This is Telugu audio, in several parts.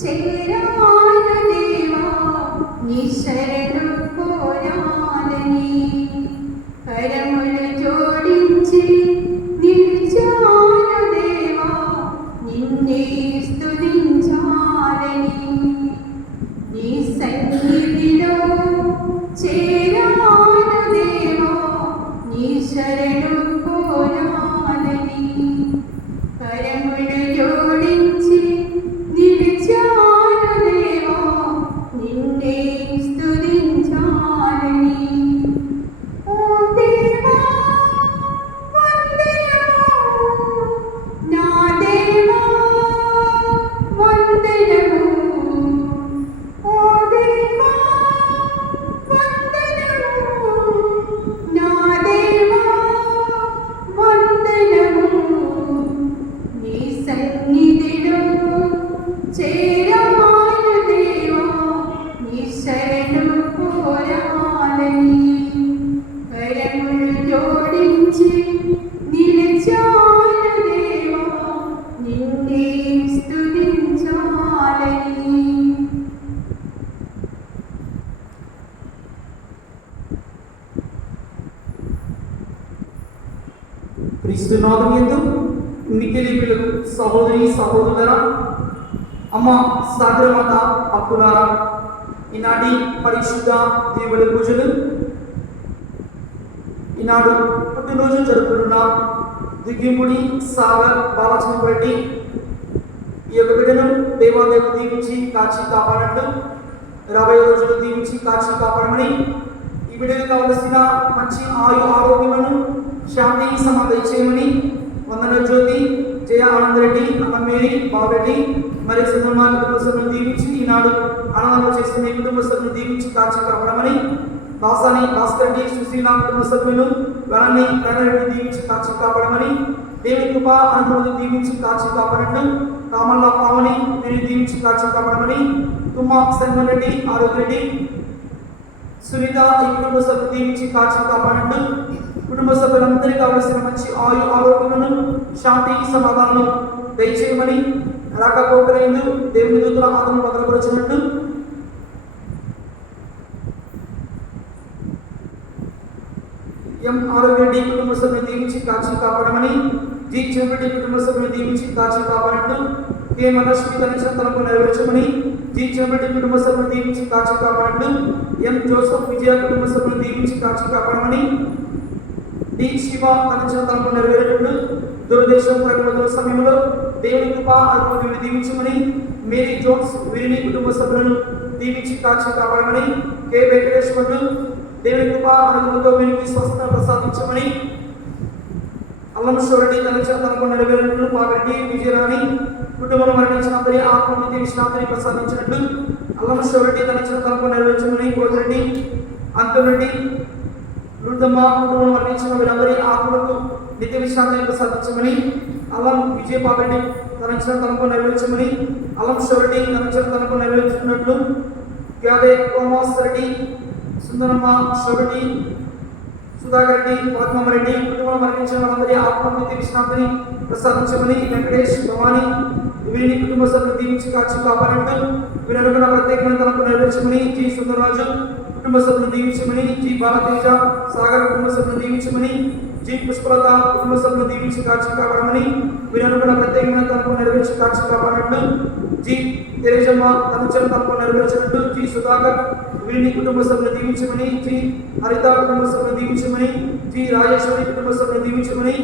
చేరాను దేవా నీ శరణు కోరాలని కరములు జోడించి నిలిచాను దేవా నిన్నే స్తుతించాలని నీ సన్నిధిలో చేరాను దేవా నీ శరణు కోరాలని కరములు జోడించి నిలిచాను దేవా నిన్నే స్తుతించాలని ఓ దేవా వందనము నా దేవా వందనము ఓ దేవా వందనము నా దేవా వందనము నీ సన్నిధిలో చేరాను దేవా నీ శరణు కోరాలని కరములు జోడించి నిలిచాను దేవా నిన్నే స్తుతించాలని క్రీస్తునాథునియందు మిక్కిలి సహోదరి సహోదరులారా, అమ్మ సాగరమాత హక్కులారా, ఈనాటి పరిశుద్ధ దేవుడి పూజలు ఈనాడు పుట్టినరోజు జరుపుకున్న దిగ్గిముడి సాగర్ బాలచంద్ర రెడ్డి ఈ యొక్క బిడ్డను దేవాదేవుడు దీవించి కాచి కాపాడట్లు, రాబోయే రోజులు దీవించి కాచి కాపాడమని, ఈ బిడ్డకు కావలసిన మంచి ఆరోగ్యములను శాంతి సమాధి చేయమని వందన జ్యోతి జయ ఆనంద్ రెడ్డి అమ్మ మేరీ బాబరెడ్డి మరి సుందరమాన కుటుంబ సభ్యులను దీవించి ఈనాడు ఆనందంలో చేస్తున్న ఈ కుటుంబ సభ్యులను దీవించి కాచి కాపాడమని, దాసాని భాస్కర్ రెడ్డి సుశీల కుటుంబ సభ్యులను గణాన్ని ప్రణరెడ్డి దీవించి కాచి కాపాడమని, దేవి కృప అనుభూతి దీవించి కాచి కాపాడట్లు, కామల్ల పావని నేను దీవించి కాచి కాపాడమని, తుమ్మ సంగన్ రెడ్డి ఆరోగ్య రెడ్డి సునీత ఈ కుటుంబ సభ్యులు దీవించి కాచి కాపాడట్లు, కుటుంబ సభ్యులందరికీ కావలసిన మంచి ఆరోగ్యములను శాంతి సమాధానం దయచేయమని, రాకపోకలేదు దేవుని దూతల ఆత్మను భద్రపరచినట్టు ఎం ఆరోగ్యరెడ్డి కుటుంబ సభ్యులు దీవించి కాచి కాపాడమని, జి చివరెడ్డి కుటుంబ సభ్యులు దీవించి కాచి కాపాడట్టు, కే మనస్వి కనీసం తనకు నెరవేర్చమని, జి చివరెడ్డి కుటుంబ సభ్యులు దీవించి కాచి కాపాడట్టు, ఎం జోసఫ్ విజయ కుటుంబ సభ్యులు దీవించి కాచి కాపాడమని, డి శివ కనీసం తనకు నెరవేరేటట్లు దురదేశం ప్రకటన సమయంలో దేవుని కృప అనుభూతిని దీవించమని, మేరీ జోన్స్ వీరిని కుటుంబ సభ్యులను దీవించి కాచి కాపాడమని, కె వెంకటేశ్వర్లు దేవుని కృప అనుభవంతో వీరికి స్వస్థత ప్రసాదించమని, అల్లంశ్వరుడి కనీసం తనకు నెరవేరేటట్లు పాగరెడ్డి విజయరాణి కుటుంబంలో మరణించిన అందరి ఆత్మహత్య విశ్రాంతిని ప్రసాదించినట్లు అల్లంశ్వరుడి కనీసం తనకు నెరవేర్చమని, కోటిరెడ్డి అంతరెడ్డి వృద్ధమ్మ కుటుంబంలో మరణించిన వీరందరి ఆత్మలకు నిత్య విశ్రాంతిని ప్రసాదించమని, అల్లం విజయపాపరెడ్డి తనచిన తనకు నెరవేర్చమని, అల్లం శివరెడ్డి తనచిన తనకు నెరవేర్చుకున్నట్లు యాదే కోమాస్ రెడ్డి సుందరమ్మ శివరెడ్డి సుధాకర్ రెడ్డి పద్మరెడ్డి కుటుంబంలో మరణించిన వారందరి ఆత్మకు నిత్య విశ్రాంతిని ప్రసాదించమని, వెంకటేష్ భవాని వీరిని కుటుంబ సభ్యులు దీవించి కాచి కాపాడట్టు వీరనుకున్న ప్రత్యేకమైన తనకు నెరవేర్చమని, జి సుందరరాజు కుటుంబ సభ్యులు దీవించమని, జి బాలతేజ సాగర్ కుటుంబ సభ్యులు దీవించమని, జి పుష్పలత కుటుంబ సభ్యులు దీవించి కాచి కాపాడమని, వీరనుకున్న ప్రత్యేకమైన తనకు నెరవేర్చి కాచి కాపాడట్టు, జి తెరేజమ్మ తనచన తనకు నెరవేర్చినట్టు, జి సుధాకర్ వీరిని కుటుంబ సభ్యులు దీవించమని, జి హరిత కుటుంబ సభ్యులు దీవించమని, జి రాజేశ్వరి కుటుంబ సభ్యులు దీవించమని,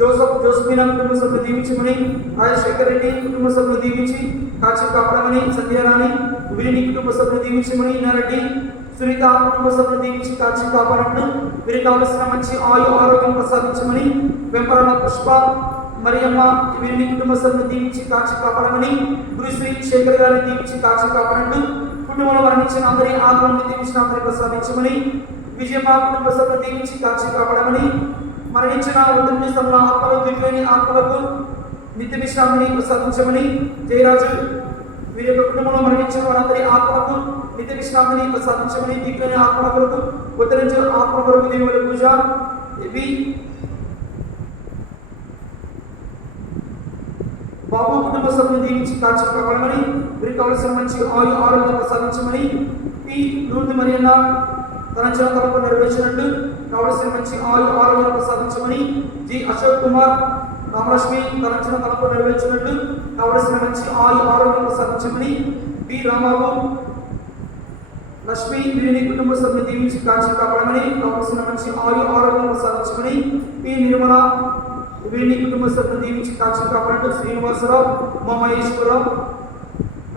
జోస్మీనా కుటుంబ సభ్యులు దీవించమని, రాజశేఖర్ రెడ్డి కుటుంబ సభ్యులు దీవించి కాచి కాపాడమని, సంధ్యారాణి వీరిని కుటుంబ సభ్యులు దీవించమని, నారెడ్డి సునీత కుటుంబ సభ్యులు దీవించి కాచి కాపాడట్టు వీరికి కావలసిన మంచి ఆరోగ్యం ప్రసాదించమని, వెంపరమ పుష్ప మరియమ్మ వీరిని కుటుంబ సభ్యులు దీవించి కాచి కాపాడమని, గురుశ్రీ శేఖర్ గారిని దీవించి కాచి కాపాడట్టు కుటుంబంలో మరణించిన అందరి ఆత్మని దీవించిన అందరి ప్రసాదించమని, విజయమ్మ కుటుంబ సభ్యులు దీవించి కాచి కాపాడమని, మరణించిన ఒత్తిడి స్థలంలో ఆత్మలు దివ్యని ఆత్మలకు నిత్య విశ్రాంతిని ప్రసాదించమని, జయరాజు వీరి యొక్క కుటుంబంలో మరణించిన వారందరి ఆత్మలకు నిత్య విశ్రాంతిని ప్రసాదించమని, దివ్యని ఆత్మల కొరకు ఉత్తరించే ఆత్మ కొరకు దేవుని పూజ ఇవి బాబు కుటుంబ సభ్యులను దీవించి కాచి కాపాడమని, వీరికి కావలసిన మంచి ఆరోగ్యం ప్రసాదించమని, ఈ లూర్ది మరియన్న తన తలకు నెరవేర్చినట్టు కావలసిన మంచి ఆరోగ్యం ప్రసాదించమని, జి అశోక్ కుమార్ రామలక్ష్మి తన తలకు నెరవేర్చినట్టు కావలసిన మంచి ఆరోగ్యం ప్రసాదించమని, పి రాంబాబు లక్ష్మి వీరిని కుటుంబ సభ్యులు దీవించి కాచి కాపాడమని, కావలసిన మంచి ఆరోగ్యం ప్రసాదించమని, పి నిర్మల వీరిని కుటుంబ సభ్యులు దీవించి కాచి కాపాడంటూ, శ్రీనివాసరావు ఉమామహేశ్వరరావు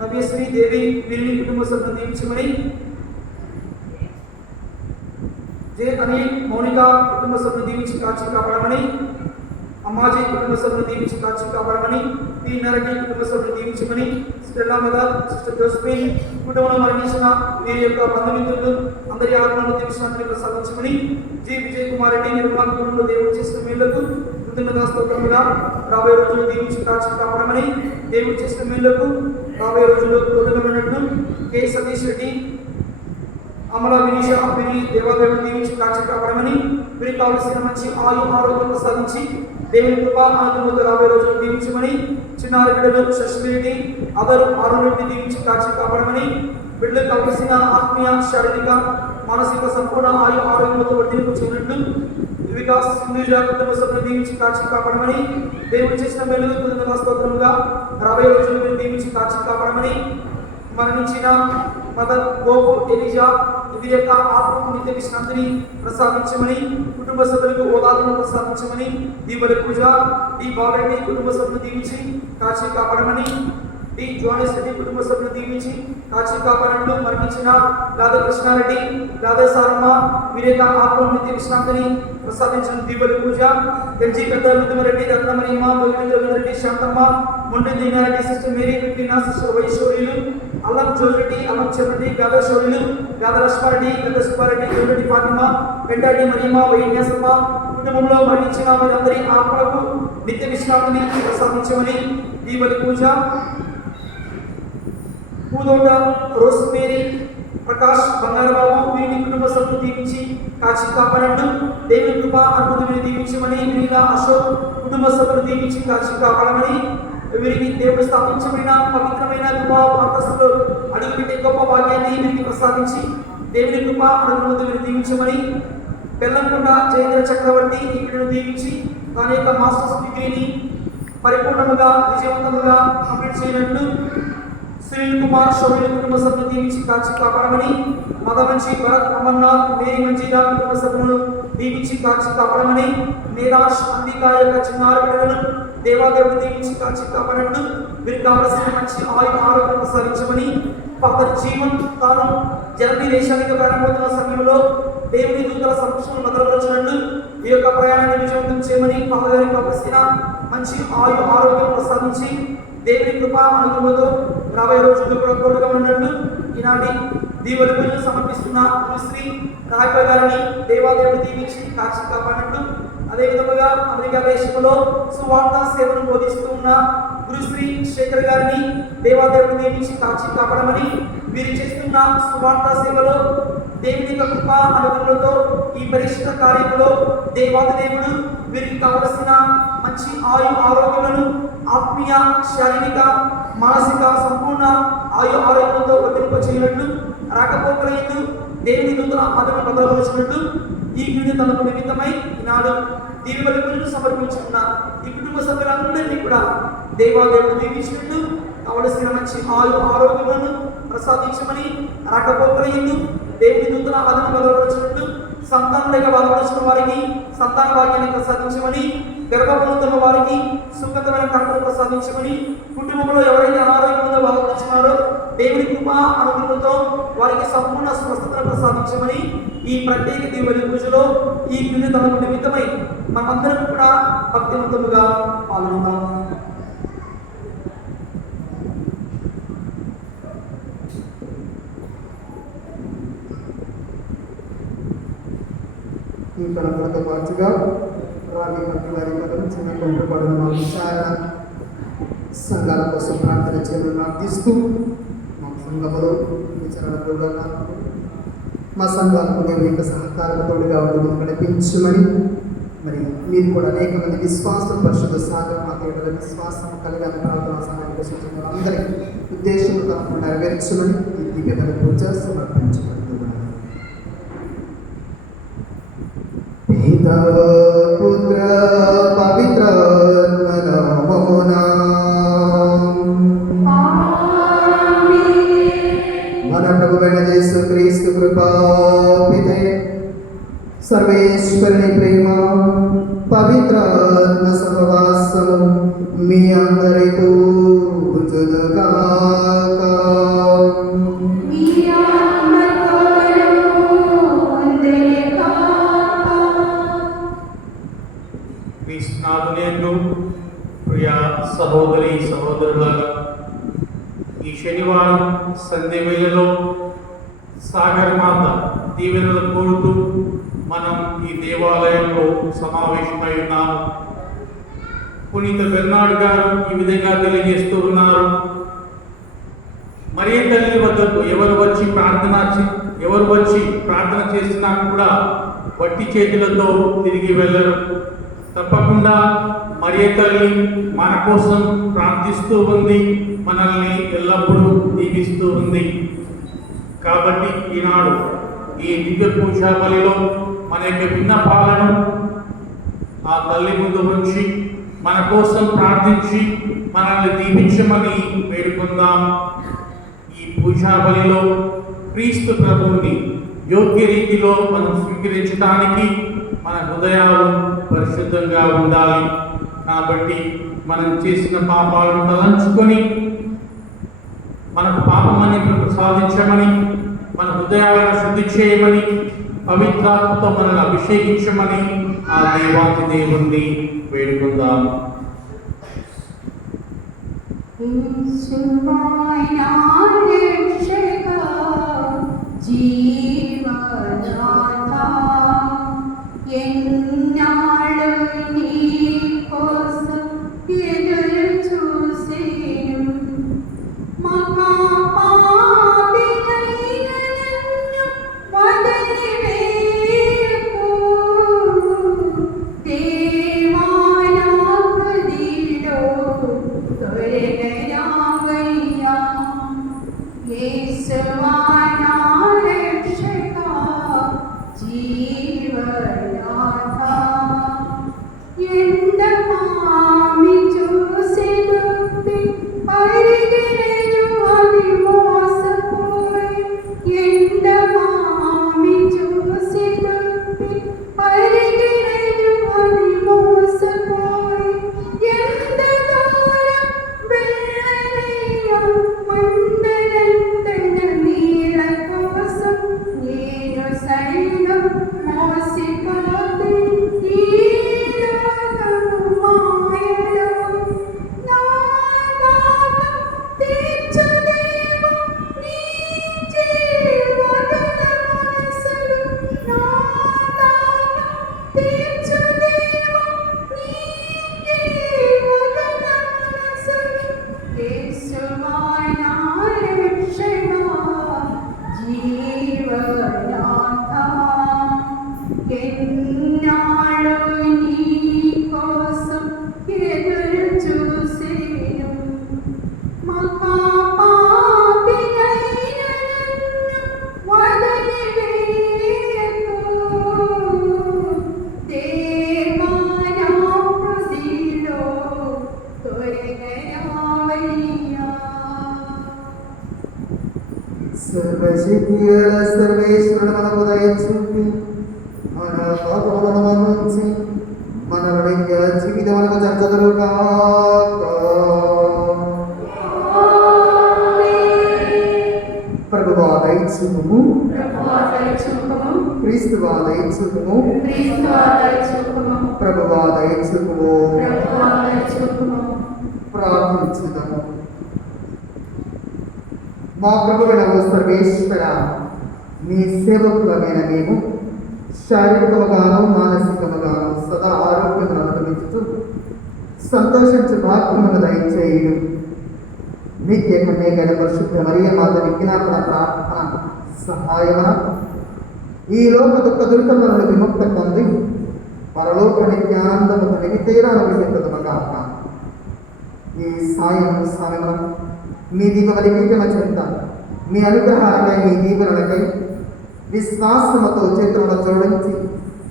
నవ్యశ్రీ దేవి వీరిని కుటుంబ సభ్యులు దీవించమని, జే అనిల్ మౌనిక కుటుంబ సభ్యులు దీవించి కాచి కాపాడమని, అమ్మాజీ కుటుంబ సభ్యులు దీవించి కాచి కాపాడమని, పి నరటి కుటుంబ సభ్యులు దీవించమని, స్టెల్లా మదర్ సిస్టర్ జోస్ఫిన్ కుటుంబంలో మరణించిన వీరి యొక్క బంధుమిత్రులు అందరి ఆత్మలను దీవించినందుకు ప్రసాదించమని, జి విజయ్ కుమార్ రెడ్డి నిర్మలా కుటుంబంలో దేవుడు చేసిన మేళ్లకు కృతజ్ఞతాస్తోత్రముగా రాబోయే రోజుల్లో దీవించి కాచి కాపాడమని, దేవుడు చేసిన మేళ్లకు రాబోయే రోజుల్లో కృతజ్ఞతలు, కె సతీష్ రెడ్డి అమల వినీష వీరి దేవాదేవుడు దీవించి కాచి కాపాడమని, వీరికి కావలసిన మంచి ఆరోగ్యం ప్రసాదించి దేవుని కృపా ఆనందంతో రాబోయే రోజులు దీవించమని, చిన్నారి బిడ్డలు శశిరెడ్డి అదరు ఆరోగ్యం దీవించి కాచి కాపాడమని, బిడ్డలకు కావలసిన ఆత్మీయ శారీరక మానసిక సంపూర్ణ ఆరోగ్యంతో వర్తింపు చేయనట్టు వికాస్ సింధుజ కుటుంబ సభ్యులు దీవించి కాచి కాపాడమని, దేవుడు చేసిన మేలుకు కృతజ్ఞతాస్తోత్రముగా రాబోయే రోజులు మీరు దీవించి కాచి కాపాడమని, మరణించిన మదర్ గోపు ఎలిజా వీరి యొక్క ఆత్మకు నిత్య విశ్రాంతిని ప్రసాదించమని, కుటుంబ సభ్యులకు ఓదార్పును ప్రసాదించమని, దీవెల పూజ డి బాలరెడ్డి కుటుంబ సభ్యులు దీవించి కాచి కాపాడమని, డి జోనెస్ రెడ్డి కుటుంబ సభ్యులు దీవించి కాచి కాపాడంటూ, మరణించిన రాధా కృష్ణారెడ్డి రాధా సారమ్మ వీరి యొక్క ఆత్మకు నిత్య విశ్రాంతిని ప్రసాదించిన దీవెల పూజ, గంజి పెద్ద రెడ్డి రత్నమణిమ్మ రెడ్డి శాంతమ్మ మొండి దీనారెడ్డి సిస్టర్ మేరీ పెట్టిన సిస్టర్ వైశ్వర్యులు అల్లం జోరెడ్డి అల్లం చెర్రెడ్డి గద శౌర్యులు గద లక్ష్మారెడ్డి గద సుబ్బారెడ్డి జోరెడ్డి ఫాతిమ వెంటాడి మరియమ్మ వైన్యాసమ్మ కుటుంబంలో మరణించిన వారందరి ఆత్మలకు నిత్య విశ్రాంతిని ప్రసాదించమని, దీవెల పూజ పూదోట రోస్మేరీ ప్రకాష్ బంగారబాబు వీరిని కుటుంబ సభ్యులు దీవించి కాచి కాపాడంటూ, దేవుని కృప అద్భుతమైన దీవించమని, వీర అశోక్ కుటుంబ సభ్యులు దీవించి కాచి కాపాడమని, వీరికి దేవుడు స్థాపించబడిన పవిత్రమైన కృపా అంతస్తులో అడుగుపెట్టే గొప్ప భాగ్యాన్ని వీరికి ప్రసాదించి దేవుని కృప అనుగ్రహంతో వీరు దీవించమని, బెల్లంకొండ జయేంద్ర చక్రవర్తి వీరిని దీవించి తన యొక్క మాస్టర్స్ డిగ్రీని పరిపూర్ణముగా విజయవంతంగా కంప్లీట్ చేయనట్లు, సునీల్ కుమార్ శౌర్య కుటుంబ సభ్యులు దీవించి కాచి కాపాడమని, మదమంచి భరత్ అమర్నాథ్ మేరీ మంజీరా కుటుంబ సభ్యులను దీవించి కాచి కాపాడమని, నీరాష్ అంబికా యొక్క చిన్నారి బిడ్డలను దేవాదేవుడు దీవించి కాచి కాపాడంటూ, వీరికి కావలసిన మంచి ఆరోగ్యం ప్రసాదించమని, ఫాదర్ జీవన్ తాను జర్మనీ దేశానికి ప్రయాణమవుతున్న సమయంలో దేవుని దూతల సమక్షంలో భద్రపరచినట్టు ఈ యొక్క ప్రయాణాన్ని విజయవంతం చేయమని, ఫాదర్ గారికి కావలసిన మంచి ఆరోగ్యం ప్రసాదించి దేవుని కృప అనుగ్రహంతో రాబోయే రోజుల్లో కూడా తోడుగా ఉన్నట్టు ఈనాటి దీవెల పూజలు సమర్పిస్తున్న శ్రీ రాయప గారిని దేవాదేవుడు దీవించి కాచి కాపాడినట్టు, అదేవిధంగా అమెరికా దేశంలో సువార్త సేవను బోధిస్తూ ఉన్న గురుశ్రీ శేఖర్ గారిని దేవాదేవుడు దీవించి కాచి కాపాడమని, వీరు చేస్తున్న సువార్త సేవలో దేవుని కృప అనుగ్రహంతో ఈ పరిశుద్ధ కార్యంలో దేవాదేవుడు వీరికి కావలసిన మంచి ఆరోగ్యములను ఆత్మీయ శారీరక మానసిక సంపూర్ణ ఆరోగ్యంతో వర్తింప చేయనట్టు, రాకపోకలైన దేవుని దూతల ఆదరణ భద్రపరచినట్టు, ఈ క్రింది తనకు నిమిత్తమై ఈనాడు దీవెల పూజను సమర్పించుకున్న ఈ కుటుంబ సభ్యులందరినీ కూడా దేవాదేవుడు దీవించినట్టు కావలసిన మంచి ఆరోగ్యములను ప్రసాదించమని, రాకపోకలైన దేవుని దూతల ఆదరణ భద్రపరచినట్టు, సంతానం లేక బాధపడుతున్న వారికి సంతాన భాగ్యాన్ని ప్రసాదించమని, గర్భఫలమున్న వారికి సుఖకరమైన కర్మలు ప్రసాదించమని, కుటుంబంలో ఎవరైతే అనారోగ్యంతో బాధపడుతున్నారో దేవుని కృప అనుగ్రహంతో వారికి సంపూర్ణ స్వస్థతను ప్రసాదించమని, ఈ ప్రత్యేక దీవెన పూజలో ఈ క్రింది తనకు నిమిత్తమై మనమందరం కూడా భక్తివంతముగా పాల్గొందాం. ఈ పరంపరతో పాటుగా రాగి వారి కథను చిన్న పంపబడిన విచారణ సంఘాల కోసం ప్రార్థన చేయడం ప్రార్థిస్తూ మా సంఘములో విచారణ కూడా మా సంఘాలకు మేము యొక్క సహకారంతోడుగా ఉండి నడిపించమని, మరి మీరు కూడా అనేక మంది విశ్వాస పరిశుద్ధ సాగర్ మాత దేవుడు విశ్వాసం కలిగి ప్రార్థన సహాయ సూచనలు అందరికీ ఉద్దేశం తప్పకుండా నెరవేర్చులని ఈ దివ్యమైన పూజ సమర్పించబడుతున్నాను. పితా పుత్ర పవిత్రాత్మ నామమున మన ప్రభువైన యేసుక్రీస్తు కృపా పితే సర్వేశ్వరుని ప్రేమ పవిత్రాత్మ సహవాసము మీ అందరికీ ఉంచునుగాక. క్రీస్తునాథునియందు ప్రియ సహోదరి సహోదరులారా, ఈ శనివారం సంధ్య వేళలో సాగర్ మాత దీవెనలు కోరుతూ మనం ఈ దేవాలయంలో సమావేశమై ఉన్నాము. పునీత బెర్నార్డ్ గారు ఈ విధంగా తెలియజేస్తూ ఉన్నారు. మరియ తల్లి వద్దకు ఎవరు వచ్చి ప్రార్థన చేసినా కూడా వట్టి చేతులతో తిరిగి వెళ్ళరు. తప్పకుండా మరియ తల్లి మన కోసం ప్రార్థిస్తూ ఉంది, మనల్ని ఎల్లప్పుడూ దీవిస్తూ ఉంది. కాబట్టి ఈనాడు ఈ దివ్య పూజా బలిలో మన యొక్క విన్నపాలను ఆ తల్లి ముందు ఉంచి మన కోసం ప్రార్థించి మనల్ని దీవించమని వేడుకుందాం. ఈ పూజా బలిలో క్రీస్తు ప్రభువుని యోగ్య రీతిలో మనం స్వీకరించడానికి మన హృదయాలు పరిశుద్ధంగా ఉండాలి. కాబట్టి మనం చేసిన పాపాలను తలంచుకొని మనకు పాపమని ప్రసాదించమని, మన హృదయాలను శుద్ధి చేయమని, పవిత్రాత్మతో మనల్ని అభిషేకించమని ఆ దేవాతి దేవుణ్ణి వేడుకుందాం. సర్వేశ్వరుడు మనకు దయచూపి మన పాపములను మన్నించి మన జీవితములకు చర్చదురుగాక. ప్రభువా దయచూపుము, క్రీస్తువా దయచూపుము, ప్రభువా దయచూపుము. ప్రార్థించుదాము. మా ప్రభువైన సర్వేశ్వర, మీ సేవకులమైన మేము శారీరకముగాను మానసికముగాను సదా ఆరోగ్యమును అనుభవించుతూ సంతోషించు భాగ్యమును దయచేయుడు. నిత్య కన్యకైన పరిశుద్ధ మరియ మాత విజ్ఞాపన ప్రార్థన సహాయమున ఈ లోక దుఃఖ దురితములను విముక్త పొంది పరలోక నిత్యానందముకు నిమితేరా అనుభవించదమగాక. ఈ సాయం మీ దిగువలి పీఠమ చెంత మీ అనుగ్రహాలకై మీ దీవెనలకై విశ్వాసముతో చేతులను జోడించి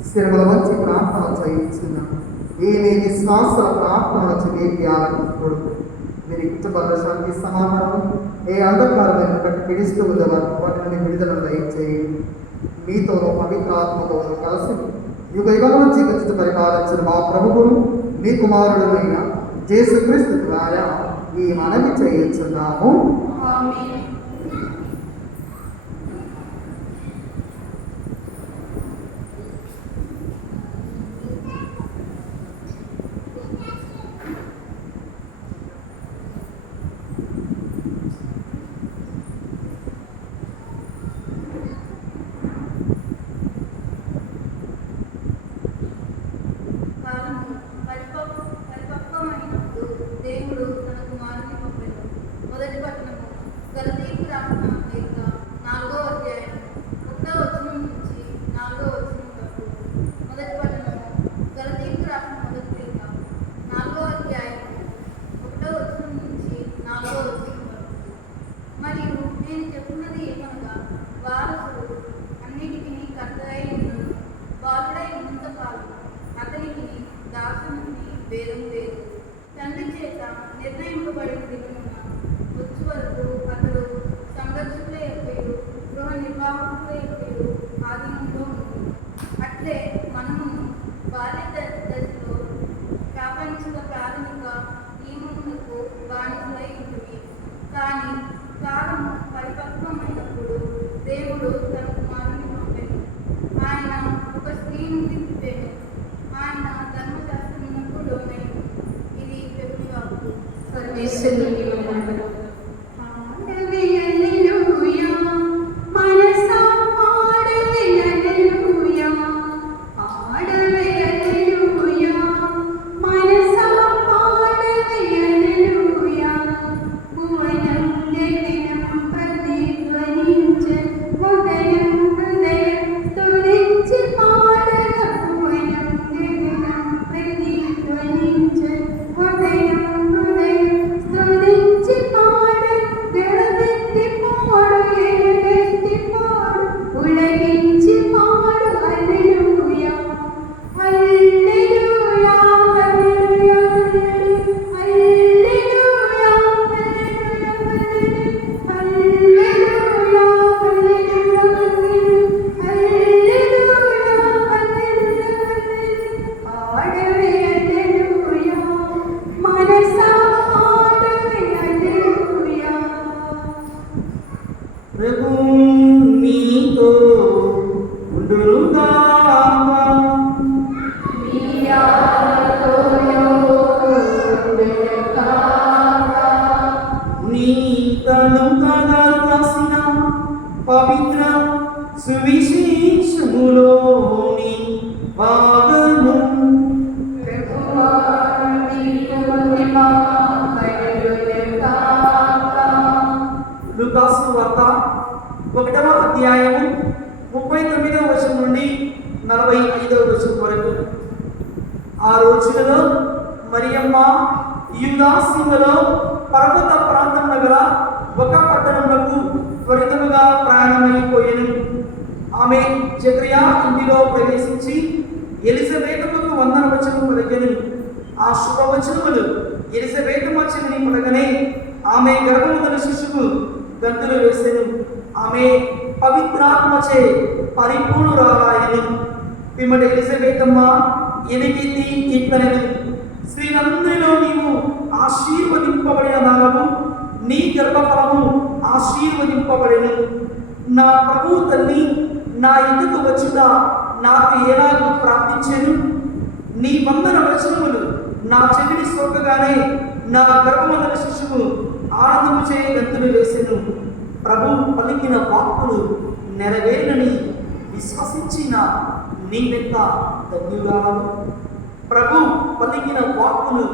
శిరముల వంచి ప్రార్థన చేయించున్నాం. ఈ మీ విశ్వాసాల ప్రార్థనలు చేయాలని కొడుకు మీరు కుటుంబాల శాంతి సమాధానం ఏ అంధకారమైన బట్టి పిలుస్తూ ఉండేవారు వాటి నుండి విడుదల దయచేయండి. మీతోనూ పవిత్రాత్మతోనూ కలిసి యుగ యుగములు జీవించి పరిపాలించిన మా ప్రభువును మీ కుమారుడునైన యేసుక్రీస్తు ద్వారా ఈ మనవి చేయించున్నాము. ఆమేన్. పరిపక్వమైనప్పుడు దేవుడు తన కుమారుని పంపెను. మొదటి పట్టణము గలతీయులకు రాసిన లేఖ 4వ అధ్యాయం 1వ వచనం నుంచి 4వ వచనం వరకు. మొదటి పట్టణము గలతీయులకు రాసిన మొదటి లేఖ 4వ అధ్యాయం 1వ వచనం నుంచి 4వ వచనం వరకు. మరియు నేను చెప్పున్నది ఏమనగా వారసుడు అన్నిటికీ కర్తయై ఉన్నను, బాలుడై ఉన్నంత కాలం అతనికి దాసునికి భేదం లేదు. తండ్రి చేత నిర్ణయింపబడిన దిగునున్న వచ్చు వరకు అతడు సంరక్షకుల యొక్కయు గృహ నిర్వాహకుల యొక్కయు ఆధీనంలో ఉంటుంది. అట్లే మనమును బాల్య దశలో ప్రాపంచిక ప్రాథమిక నియమములకు బానిసలై ఉంటుంది. కానీ కాలము పరిపక్వమైనప్పుడు దేవుడు తన కుమారుని పంపెను. ఆయన ఒక స్త్రీ నుండి పుట్టెను. ఆయన ధర్మశాస్త్రమునకు లోనైన. ఇది ప్రభుని వాక్కు. సర్వేశ్వరుని వందనములు. పాడవే హల్లెలూయా, మనసా పాడవే హల్లెలూయా, పాడవే హల్లెలూయా, మనసా పాడవే హల్లెలూయా. భువనం గగనం ప్రతిధ్వనించె, హృదయం స్తుతించి పాడగ. భువనం గగనం ప్రతిధ్వనించె, హృదయం స్తుతించి పాడ. గడబెత్తి పాడు, ఎలుగెత్తి పాడు, ఉలగించి పాడు. హల్లెలూయా, హల్లెలూయా, హల్లెలూయా, హల్లెలూయా, హల్లెలూయా, హల్లెలూయా, పాడవే హల్లెలూయా, మనసా పాడవే హల్లెలూయా. ప్రభు మీతో ఉండునుగాక. మీ ఆత్మతోనూ ఉండునుగాక. నీతను రాసిన పవిత్ర సువిశేషములోని భాగము. ప్రభువా, నీకు మహిమ కలుగునుగాక. లూకాసు వార్త 1వ అధ్యాయము 39వ వచనం నుండి 45వ వచనం వరకు. ఆ రోజులలో మరియమ్మ యూదాసీమలో పర్వత ప్రాంతమున గల ఒక పట్టణమునకు త్వరితముగా ప్రయాణమైపోయెను. ఆమె జకరియా ఇంటిలో ప్రవేశించి ఎలిజబెతుకు వందనవచనం పలికెను. ఆ శుభవచనములు ఎలిజబెతు చెవిని పడగనే ఆమె గర్భమున శిశువు గంతులు వేసెను. ఆమె పవిత్రాత్మచే పరిపూర్ణురాలాయెను. పిమ్మట ఎలిజబెతమ్మ ఎలుగెత్తి ఇట్లనెను, స్త్రీలందరిలో నీవు ఆశీర్వదింపబడిన దానవు, నీ గర్భఫలము ఆశీర్వదింపబడెను. నా ప్రభువు తల్లి నా ఇంటికి వచ్చుట నాకు ఎలాగూ ప్రార్థించెను. నీ వందన వచనములు నా చెవిని సోకగానే నా గర్భమందల శిశువు ఆనందము చే గంతులు వేసెను. ప్రభు పలికిన వాక్కులు నెరవేరని విశ్వసించిన నీవెంత ధన్యురాలవు. ప్రభు పలికిన వాక్కులు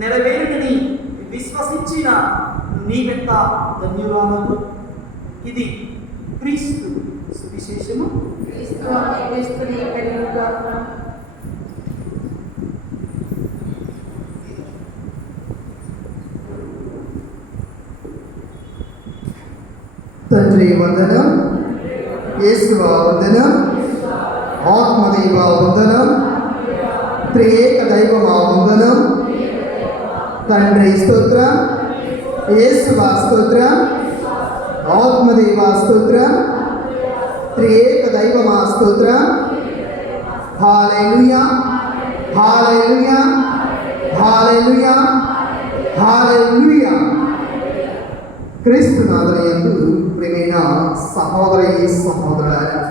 నెరవేరని విశ్వసించిన నీవెంత ధన్యురాలవు. ఇది క్రీస్తు సువిశేషము. క్రీస్తు అనే క్రీస్తుని కలుగునుగాక. తండ్రి వందనం, యేసువా వందనం, ఆత్మదేవా వందనం, త్రియేక దైవమా వందనం. తండ్రి స్తోత్రం, యేసువా స్తోత్రం, ఆత్మదేవా స్తోత్రం, త్రియేక దైవమా స్తోత్రం. హల్లెలూయా, హల్లెలూయా, హల్లెలూయా, హల్లెలూయా. క్రీస్తు నాథునియందు ప్రియమైన సహోదరి సహోదరులారా,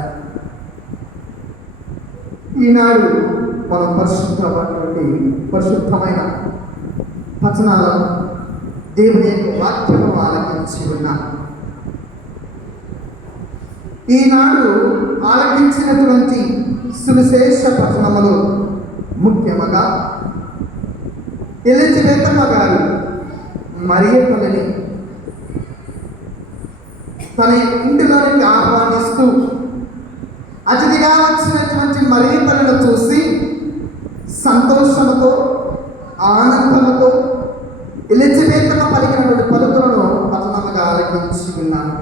ఈనాడు మనం పరిశుద్ధమైన వచనాలను దేవుని యొక్క వాక్యము ఆలకించి ఉన్నాం. ఈనాడు ఆలకించినటువంటి సువిశేష పట్టణములు ముఖ్యముగా ఎలిజబెతమ్మ గారు మరియ తల్లిని తన ఇంటిలోనికి ఆహ్వానిస్తూ అతిథిగా వచ్చినటువంటి మరియ తల్లిని చూసి సంతోషముతో ఆనందముతో ఎలిజబెతమ్మ పలికినటువంటి పలుకులను పట్టణముగా ఆలకించి ఉన్నాను.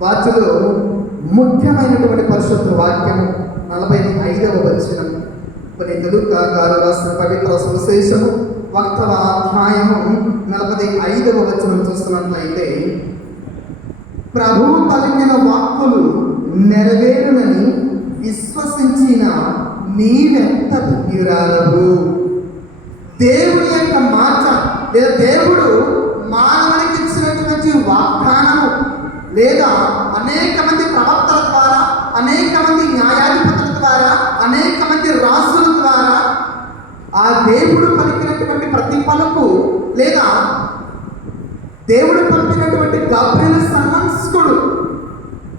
వాటిలో ముఖ్యమైనటువంటి పరిశుద్ధ వాక్యము 45వ వచనం. లూకా గారు రాసిన పవిత్ర సువిశేషము 1వ అధ్యాయము 45వ వచనం చూస్తున్నట్లయితే, ప్రభువు పలికిన వాక్కులు నెరవేరునని విశ్వసించిన నీవెంత ధన్యురాలవు. దేవుని యొక్క మాట లేదా దేవుడు మానవునికి ఇచ్చినటువంటి వాగ్దానము లేదా అనేక మంది ప్రవక్తల ద్వారా, అనేక మంది న్యాయాధిపతుల ద్వారా, అనేక మంది రాజుల ద్వారా ఆ దేవుడు పలికినటువంటి ప్రతి పలుకు లేదా దేవుడు పంపినటువంటి గాబ్రియలు సన్మంస్కుడు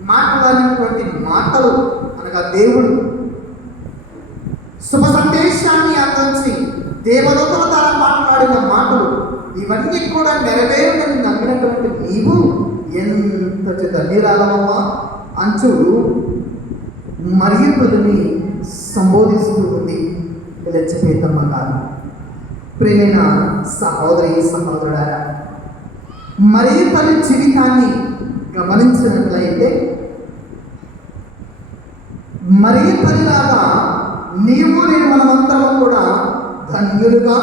మాట్లాడినటువంటి మాటలు అనగా దేవుడు శుభ సందేశాన్ని అందించి దేవదూతల ద్వారా మాట్లాడిన మాటలు ఇవన్నీ కూడా నెరవేరునని నమ్మినటువంటి నీవు ఎంత ధన్యురాలవమ్మా అంచు మరియుని సంబోధిస్తూ ఉంది ఎలిజబెతమ్మ గారు. ప్రియమైన సహోదరి సహోదరుడారా, మరియ తల్లి జీవితాన్ని గమనించినట్లయితే మరియ తల్లిలాగా నీవు నేను మనమందరం కూడా ధన్యులుగా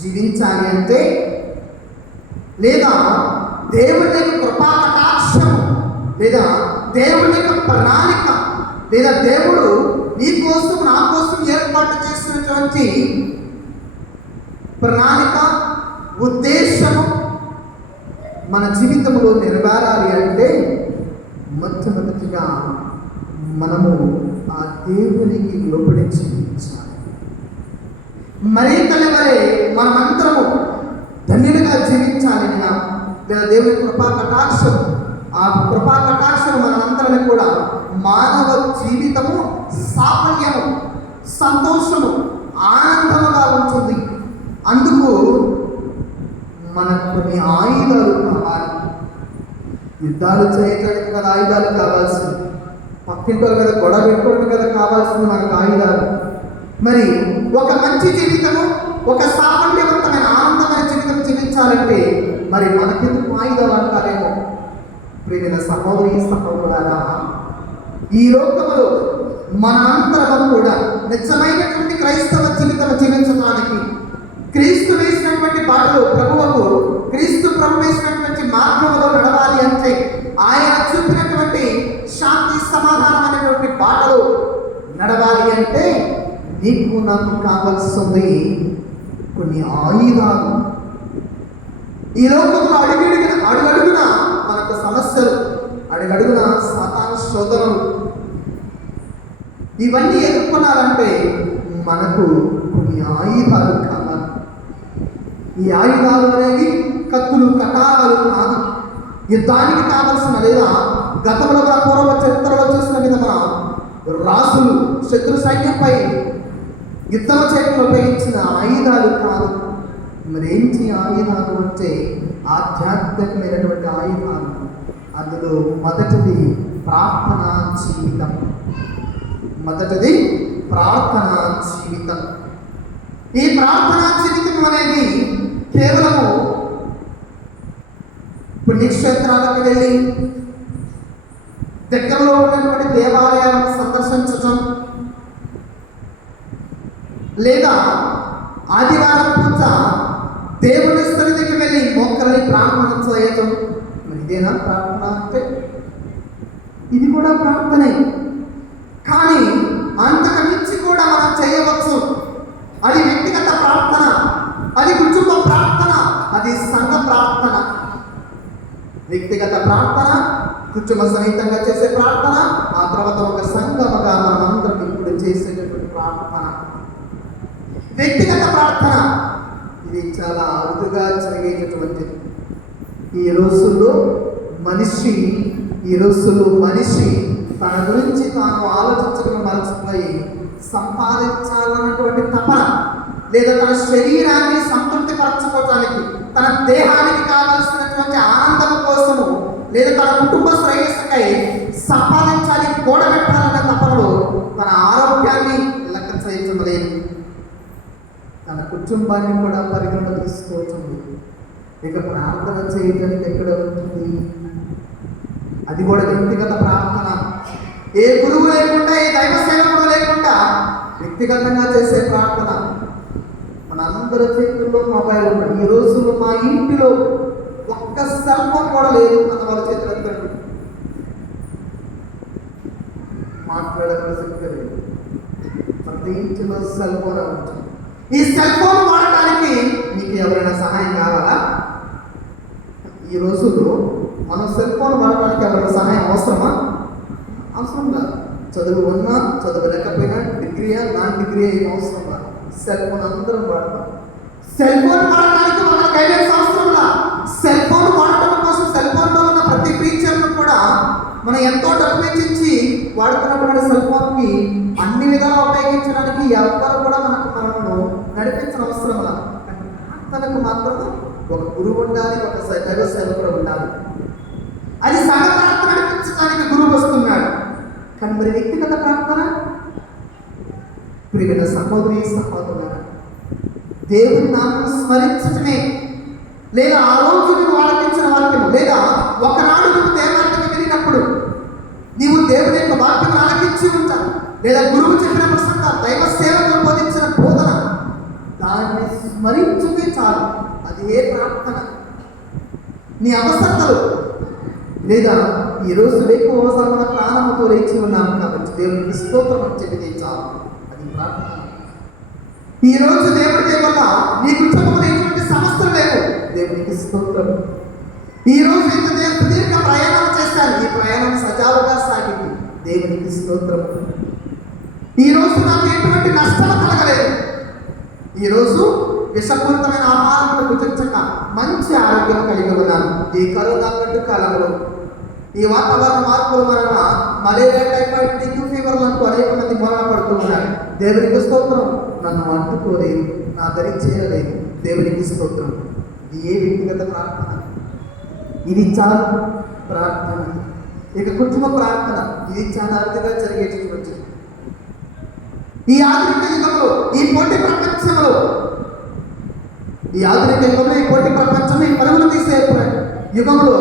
జీవించాలి అంటే, లేదా దేవుని యొక్క కృపా కటాక్షం లేదా దేవుని యొక్క ప్రణాళిక లేదా దేవుడు నీ కోసం నా కోసం ఏర్పాటు చేసినటువంటి ప్రణాళిక ఉద్దేశము మన జీవితంలో నెరవేరాలి అంటే మొట్టమొదటిగా మనము ఆ దేవునికి లోబడి జీవించాలి. మరీ తల్లివరే మనమందరము ధన్యులుగా జీవించాలి. లేదా దేవుని కృపా కటాక్షం, ఆ కృపా కటాక్షం మనందరినీ కూడా మానవ జీవితము సాఫల్యము, సంతోషము, ఆనందముగా ఉంటుంది. అందుకు మనకు కొన్ని ఆయుధాలు కావాలి. యుద్ధాలు చేయటానికి కదా ఆయుధాలు కావాల్సింది, పక్కింటి కదా గొడవ పెట్టుకోవడం కదా కావాల్సింది మనకు ఆయుధాలు. మరి ఒక మంచి జీవితము, ఒక సాఫల్యవంతమైన ఆనందమైన జీవితం జీవించాలంటే మరి మనకెందుకు ఆయుధాలు అంటారేమో. ప్రియమైన సహోదరి సహోదరులారా, ఈ లోకంలో మనందరం కూడా నిజమైనటువంటి క్రైస్తవ జీవితం జీవించడానికి క్రీస్తు వేసినటువంటి బాటలో ప్రభువుకు క్రీస్తు ప్రభు వేసినటువంటి మార్గంలో నడవాలి అంటే, ఆయన చూపినటువంటి శాంతి సమాధానం అనేటువంటి బాటలో నడవాలి అంటే నీకు నాకు కావాల్సింది కొన్ని ఆయుధాలు. ఈ లోకంలో అడుగడుగున మనకు సమస్యలు, అడుగడుగున సాతాను శోధనలు, ఇవన్నీ ఎదుర్కొనాలంటే మనకు కొన్ని ఆయుధాలు కావాలి. ఈ ఆయుధాలు అనేవి కత్తులు కటారాలు కాదు. యుద్ధానికి కావలసిన లేదా గతంలో పూర్వ చరిత్రలో చూసిన విధంగా రాసులు శత్రు సైన్యంపై యుద్ధం చేయడంలో ఉపయోగించిన ఆయుధాలు కాదు. మరేంటి ఆయుధాలు అంటే ఆధ్యాత్మికమైనటువంటి ఆయుధాలు. అందులో మొదటిది ప్రార్థనా జీవితం. మొదటిది ప్రార్థనా జీవితం. ఈ ప్రార్థనా జీవితం అనేది కేవలము పుణ్యక్షేత్రాలకు వెళ్ళి దగ్గరలో ఉన్నటువంటి దేవాలయాలను సందర్శించటం, లేదా ఆదివారం పూట దేవుని సన్నిధికి వెళ్ళి మోకరిని ప్రార్థన చేయటం. మరి ఇదేనా ప్రార్థన అంటే? ఇది కూడా ప్రార్థనే, కానీ అంతకు మించి కూడా మనం చేయవచ్చు. అది వ్యక్తిగత ప్రార్థన, అది కుటుంబ ప్రార్థన, అది సంఘ ప్రార్థన. వ్యక్తిగత ప్రార్థన, కుటుంబ సహితంగా చేసే ప్రార్థన, ఆ తర్వాత ఒక సంఘముగా మనం అందరం ఇప్పుడు చేసేటటువంటి ప్రార్థన. వ్యక్తిగత ప్రార్థన ఇది చాలా అరుదుగా జరిగేటటువంటిది. ఈ రోజుల్లో మనిషి తన గురించి తాను ఆలోచించడం మరచిపోయి సంపాదించాలన్నటువంటి తపన, లేదా తన శరీరాన్ని సంతృప్తి పరచుకోవటానికి, తన దేహానికి కావలసినటువంటి ఆనందం కోసము, లేదా తన కుటుంబ శ్రేయస్సుకై సంపాదించాలి, కూడబెట్టాలన్న తపనలో తన ఆరోగ్యాన్ని లెక్క చేయటం లేదు, తన కుటుంబాన్ని కూడా పరిగణన తీసుకోవటం లేదు. ఇక ప్రార్థన చేయడానికి ఎక్కడ ఉంటుంది? అది కూడా వ్యక్తిగత ప్రార్థన. ఏ గురువు లేకుండా, ఏ దైవ సేవకుడు లేకుండా వ్యక్తిగతంగా చేసే ప్రార్థన. మనందరి చేతుల్లో మొబైల్ ఉన్నాయి. ఈ రోజుల్లో మా ఇంటిలో ఒక్క సెల్ ఫోన్ కూడా లేదు అన్న వాళ్ళ చేతులు ఎత్తండి. మాట్లాడగల శక్తి లేదు. ప్రతి ఇంటిలో సెల్ ఫోన్ ఉంటుంది. ఈ సెల్ ఫోన్ వాడటానికి మీకు ఎవరైనా సహాయం కావాలా? ఈ రోజుల్లో మనం సెల్ ఫోన్ వాడటానికి ఎవరైనా సహాయం అవసరమా? అవసరం కాదు. చదువు ఉన్నా చదువు లేకపోయినా, డిగ్రీయా నాన్ డిగ్రీ ఏం అవసరం కాదు. సెల్ ఫోన్ అందరం వాడతాం. సెల్ ఫోన్ వాడటానికి మన గైడెన్స్ అవసరం కాదు. సెల్ ఫోన్ వాడటం కోసం సెల్ ఫోన్లో ఉన్న ప్రతి ఫీచర్ను కూడా మనం ఎంతో డబ్బు వెచ్చించి వాడుతున్నటువంటి సెల్ ఫోన్కి అన్ని విధాలు ఉపయోగించడానికి ఎవరు కూడా మనను నడిపించిన అవసరం లేదు. ప్రార్థనకు మాత్రం ఒక గురువు ఉండాలి, ఒక దైవ సేవకుడు ఉండాలి. అది సంఘ ప్రార్థన నడిపించడానికి గురువు వస్తున్నాడు. కానీ మరి వ్యక్తిగత ప్రార్థన, ప్రియమైన సహోదరి సహోదరులారా, దేవుని నామమును స్మరించటమే, లేదా ఆ రోజు నువ్వు ఆలకించిన వాక్యం, లేదా ఒకనాడు నువ్వు దేవాలయానికి వెళ్ళినప్పుడు నీవు దేవుని యొక్క వాక్యం ఆలకించి ఉంటావు, లేదా గురువు చెప్పిన ప్రసంగం, దైవ సేవకులు బోధించిన బోధన, దాన్ని స్మరించుతే చాలు. అది ఏ ప్రార్థన? నీ అవసరతలు, లేదా ఈరోజు ఎక్కువ మన ప్రాణముతో లేచి ఉన్నాను కాబట్టి దేవునికి స్తోత్రం అని చెప్పితే చాలు. అది ప్రార్థన. ఈరోజు దేవుడి వల్ల నీ కుటుంబంలో ఎటువంటి సమస్యలు లేవు, దేవునికి స్తోత్రం. ఈరోజు ఇంత దీర్ఘ ప్రయాణం చేశాను, ఈ ప్రయాణం సజావుగా సాగింది, దేవునికి స్తోత్రం. ఈరోజు నాకు ఎటువంటి నష్టం కలగలేదు. ఈరోజు విషపూరితమైన ఆహారం భుజించక మంచి ఆరోగ్యం కలిగి ఉన్నాను. ఈ కరోనా గడ్డు కాలంలో, ఈ వాతావరణ మార్పుల వలన మలేరియా, టైఫాయిడ్, డెంగ్యూ ఫీవర్లు అంటూ అనేక మంది మరణ పడుతూ ఉన్నారు. దేవునికి స్తోత్రం. నన్ను అంటుకోలేదు, నా దరి చేయలేదు, దేవునికి స్తోత్రం. ఇది ఏ వ్యక్తిగత ప్రార్థన? ఇది చాలా ప్రార్థన. ఇక కుటుంబ ప్రార్థన, ఇది చాలా అరుదుగా జరిగేటటువంటిది. ఈ ఆధునిక యుగంలో, ఈ పోటీ ప్రపంచంలో, ఈ పోటీ ప్రపంచంలో, ఈ పరుగులు తీసే యుగంలో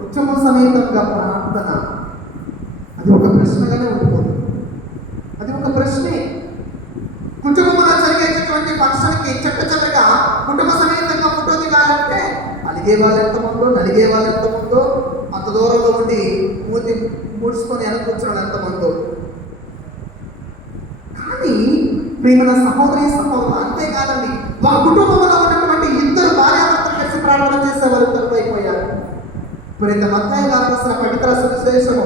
కుటుంబ సమేతంగా ప్రార్థన అది ఒక ప్రశ్నగానే ఉండిపోతుంది. అది ఒక ప్రశ్నే. కుటుంబంలో జరిగేటటువంటి ఫంక్షన్కి చక్కగా కుటుంబ సమేతంగా ఫోటో దిగాలంటే అలిగే వాళ్ళు ఎంతమందో, నలిగే వాళ్ళు ఎంతమందో, అంత దూరంలో ఉండి మూతి ముడుచుకొని వెనక కూర్చోడం ఎంతమందో. కానీ ప్రియమైన సహోదరి సహోదరులు, అంతేకాదండి, ఒక కుటుంబంలో ఉన్నటువంటి ఇద్దరు భార్యాభర్తలు కలిసి ప్రార్థన చేసేవారు తక్కువైపోయారు. పునీత మత్తయి గారు రాసిన పవిత్ర సువిశేషము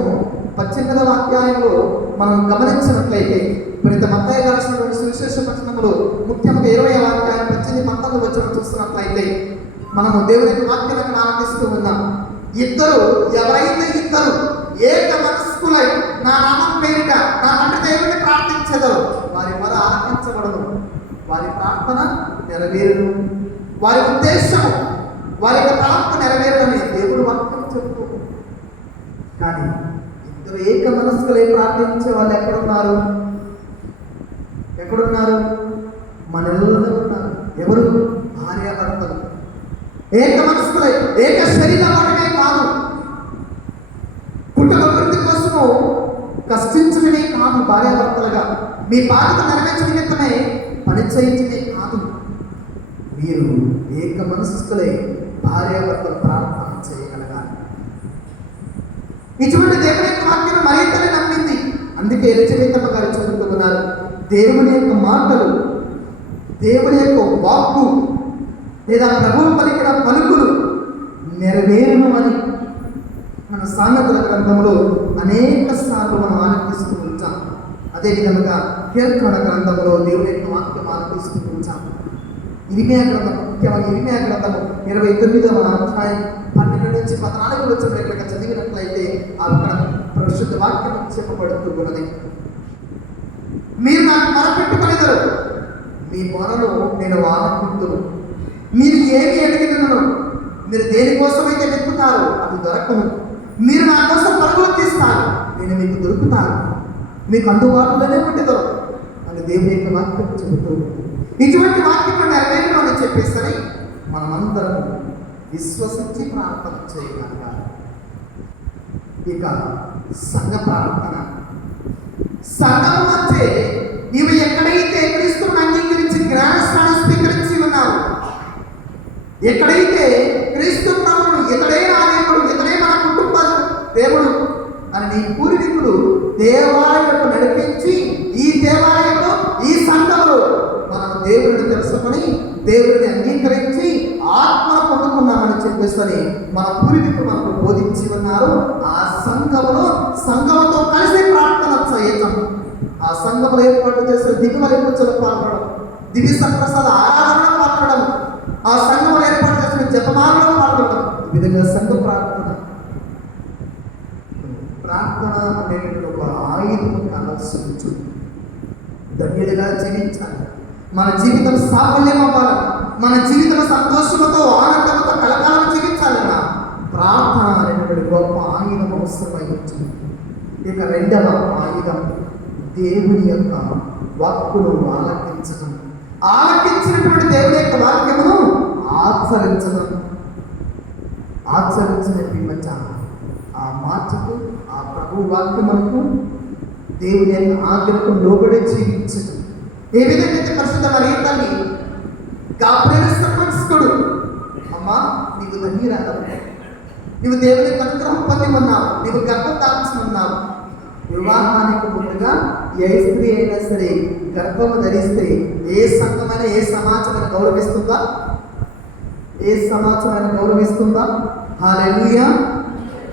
18వ అధ్యాయంలో మనం గమనించినట్లయితే, పునీత మత్తయి గారు రాసినటువంటి సువిశేష పట్టణంలో ముఖ్యంగా 20వ అధ్యాయం 18-19 వచనం చూస్తున్నట్లయితే మనము దేవుని వాక్యాలను ఆనందిస్తూ ఉన్నాం. ఎవరైతే ఇద్దరు ఏక మనస్కులై నా నామం పేరిట నా తండ్రి దేవుని ప్రార్థించెదరో వారి మొర ఆలకించబడును, వారి ప్రార్థన నెరవేరును, వారి ఉద్దేశము, వారి యొక్క తలంపు నెరవేరునని దేవుడు వాక్యం చెబుతూ. కానీ ఇద్దరు ఏక మనస్కులై ప్రార్థించే వాళ్ళు ఎక్కడున్నారు? మనలో ఉన్నారు. ఎవరు? భార్యాభర్తలు ఏక మనస్కులై, ఏక శరీరం ఒకటే మీ బాధ్యత నెరవేర్చే నిమిత్తమే పని చేయించడే కాదు, మీరు ఏక మనసులై భార్యాభర్తలు ప్రార్థన చేయగలగాలి. ఇటువంటి దేవుని యొక్క వాక్యం మరియతనే నమ్మింది. అందుకే ఎలిజబెతమ్మ గారు చదువుతున్నారు, దేవుని యొక్క మాటలు, దేవుని యొక్క వాక్కు లేదా ప్రభువు పలికిన పలుకులు నెరవేరును అని మన సామెతల గ్రంథంలో అనేక సార్లు మనం ఆనందిస్తూ ఉంటాం. అదేవిధంగా కీర్తన గ్రంథంలో దేవుని యొక్క వాక్యం ఆనందిస్తూ ఉంటాం. ఇరిమియా గ్రంథం, ముఖ్యమైన ఇరిమియా గ్రంథము 29వ అధ్యాయం 12 నుంచి 14 వచ్చిన చదివినట్లయితే అక్కడ పరిశుద్ధ వాక్యం చెప్పబడుతూ ఉన్నది. మీరు నాకు మొరపెట్టుకొనెదరు, మీ మొరను నేను ఆలకింతును. మీరు ఏమి అడిగినను, మీరు దేనికోసమైతే వెతుకుతారో అది దొరకను. మీరు నా కోసం పరుగులు తీస్తారు, నేను మీకు దొరుకుతాను, మీకు అందుబాటులోనే ఉండేదో అని దేవుని యొక్క వాక్యం చెబుతూ, ఇటువంటి వాక్యం నెరవేరును అని చెప్పేసరి మనమందరం విశ్వసించి ప్రార్థన చేయగలగాలి. ఇక సంఘ ప్రార్థన. సంఘం అంటే నీవు ఎక్కడైతే క్రీస్తును అంగీకరించి జ్ఞానస్నానం స్వీకరించి ఉన్నావు, ఎక్కడైతే క్రీస్తు ప్రభువును ఇతడే నా దేవుడు, ఇతడే మన కుటుంబ దేవుడు అని నీ పూర్వీకులు దేవాలయంలో నడిపించి, ఈ దేవాలయంలో ఈ సంఘంలో మనం దేవుడిని తెలుసుకొని దేవుడిని అంగీకరించి ఆత్మను పొందుకున్నామని చెప్పేసి మన పూర్వీకులు మనకు బోధించి ఉన్నారు. ఆ సంఘంతో కలిసి ప్రార్థన చేయటం, ఆ సంఘంలో ఏర్పాటు చేసిన దిగువలి పూజలు పాల్గొనడం, దివ్య సప్రసాద ఆరాధన పాల్గొనడం, ఆ సంఘంలో ఏర్పాటు చేసిన జపమాలలో పాల్గొనడం, ఈ విధంగా సంఘ ప్రార్థన అనేటువంటి ఒక ఆయుధం కావాల్సి ధన్యుడిగా జీవించాలి. మన జీవితం సాఫల్యం అవ్వాలి, మన జీవితం సంతోషంతో ఆనందంతో కలకాలం జీవించాలన్నా ప్రార్థన అనేటువంటి గొప్ప ఆయుధం అవసరమై వచ్చింది. ఇక రెండవ ఆయుధం దేవుని యొక్క వాక్కును ఆలకించడం. ఆలకించినటువంటి దేవుని యొక్క వాక్యమును ఆచరించడం. ఆచరించినటువంటి మధ్య ఆ మాటకు, ఆ ప్రభు వాక్యములకు, దేవుని యొక్క ఆజ్ఞలకు లోబడి జీవించడం. ఏ విధంగా పరిశుద్ధ మరియ తల్లి గాబ్రియలు సంబంధిస్తుడు, అమ్మా నీకు ధన్యురాలు, నీవు దేవుని అనుగ్రహం పొంది ఉన్నావు, నీవు గర్భం దాల్చి ఉన్నావు. వివాహానికి ముందుగా ఏ స్త్రీ అయినా సరే గర్భము ధరిస్తే ఏ సంఘమైన ఏ సమాజమైన గౌరవిస్తుందా? ఏ సమాజమైన గౌరవిస్తుందా? హల్లెలూయా,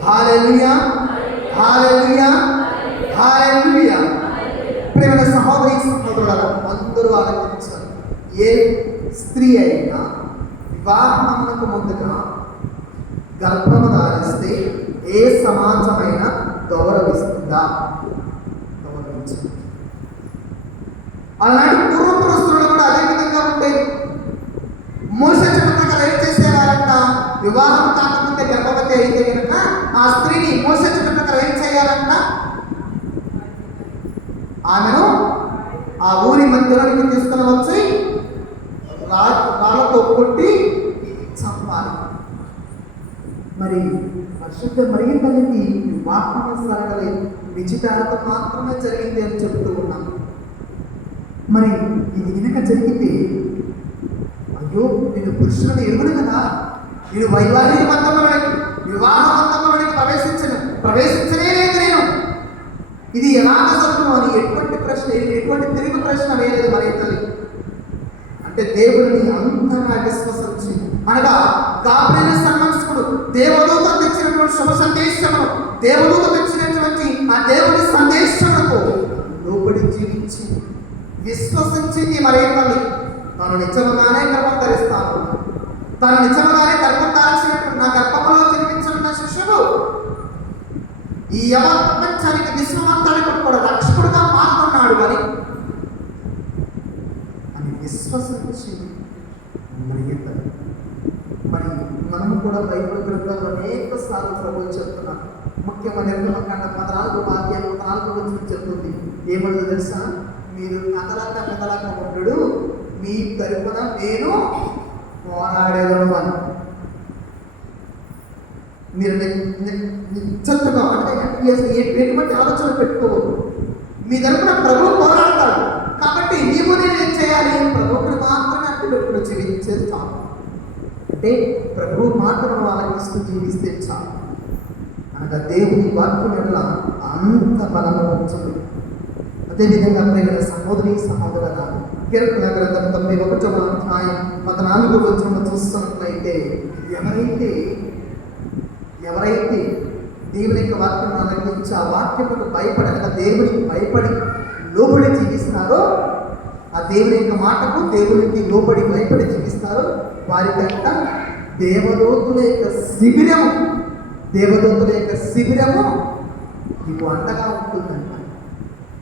హల్లెలూయా, హల్లెలూయా, హల్లెలూయా. ప్రియమైన సహోదరి సహోదరులారా, అందరూ ఆలోచించాలి. ఏ స్త్రీ అయినా వివాహమునకు ముందుగా గర్భము ధారిస్తే ఏ సమాజమైనా గౌరవిస్తుందా? గౌరవించదు. అలాంటి పూర్వపురుషులు కూడా అదే విధంగా ఉండేది. మోసే చెప్పినట్టు ఏం చేసేవారంట? వివాహం కాకముందే గర్భవతి అయితే కనుక ఆ స్త్రీని మోసే చెప్పినట్టు ఏం చేయాలంట? ఆమెను ఆ ఊరి మధ్యలోనికి తీసుకుని వచ్చి రాళ్ళతో కొట్టి చంపాలి. మరి పరిశుద్ధ మరియ తల్లికి వివాహం జరగలేదు, నిశ్చితార్థం మాత్రమే జరిగింది అని చెప్తూ ఉన్నాం. మరి ఇది వెనుక జరిగితే, అయ్యో నేను పురుషులను ఎరుగును కదా, నేను వైవాహిక బంధంలోనికి, వివాహ బంధంలోనికి ప్రవేశించనే లేదు నేను, ఇది ఎలాగ జరుగును అని ఎటువంటి ప్రశ్న, ఎటువంటి తిరిగి ప్రశ్న వేయలేదు మరియ తల్లి. అంటే దేవుడిని అంతగా విశ్వసించి, అనగా గాబ్రియలు సంబంధించుకుడు దేవదూత తెచ్చినటువంటి శుభ సందేశమును, దేవదూత తెచ్చినటువంటి ఆ దేవుని సందేశములకు లోబడి జీవించి విశ్వసించింది మరియ తల్లి. తాను నిజముగానే గర్భం ధరిస్తాను, తాను నిజముగానే గర్భం దాల్చినట్టు నా గర్భంలో జన్మించిన శిష్యుడు ఈ యవన ప్రపంచానికి విశ్వమంతానికి కూడా రక్షకుడుగా మారుతున్నాడు అని విశ్వసించి మరియ తల్లి. మరి మనము కూడా బైబిల్ గ్రంథంలో అనేక సార్లు ప్రభువు చెప్తున్నాం. ముఖ్యమైన నిర్గమకాండ 14 చెప్తుంది. ఏమన్నా తెలుసా? మీరు కదలక ఉండడు, మీ తరపున నేను పోరాడేదను అని. మీరు నిశ్చట్టుగా అంటే ఎటువంటి ఆలోచన పెట్టుకోవద్దు. మీ తరపున ప్రభు పోరాడు ఏం చేయాలి? ప్రభువుని మాత్రమే అడ్డు పెట్టుకుని జీవించేది చాలు. అంటే ప్రభు మాటను ఆలకిస్తూ జీవిస్తే చాలు. అనగా దేవుని వాక్యం వల్ల అంత బలము ఉంటుంది. అదేవిధంగా ప్రేమ సహోదరి సహోదరుల కీర్తన గ్రంథం 91వ అధ్యాయం 14వ వచనం చూస్తున్నట్లయితే ఎవరైతే దేవుని యొక్క వాక్యం ఆలకించి ఆ వాక్యములకు భయపడి అనగా దేవునికి భయపడి లోబడి జీవిస్తారో, ఆ దేవుని యొక్క మాటకు దేవునికి లోబడి భయపడి జీవిస్తారో వారికంట దేవదూతుల యొక్క శిబిరము నీకు అండగా ఉంటుందంట.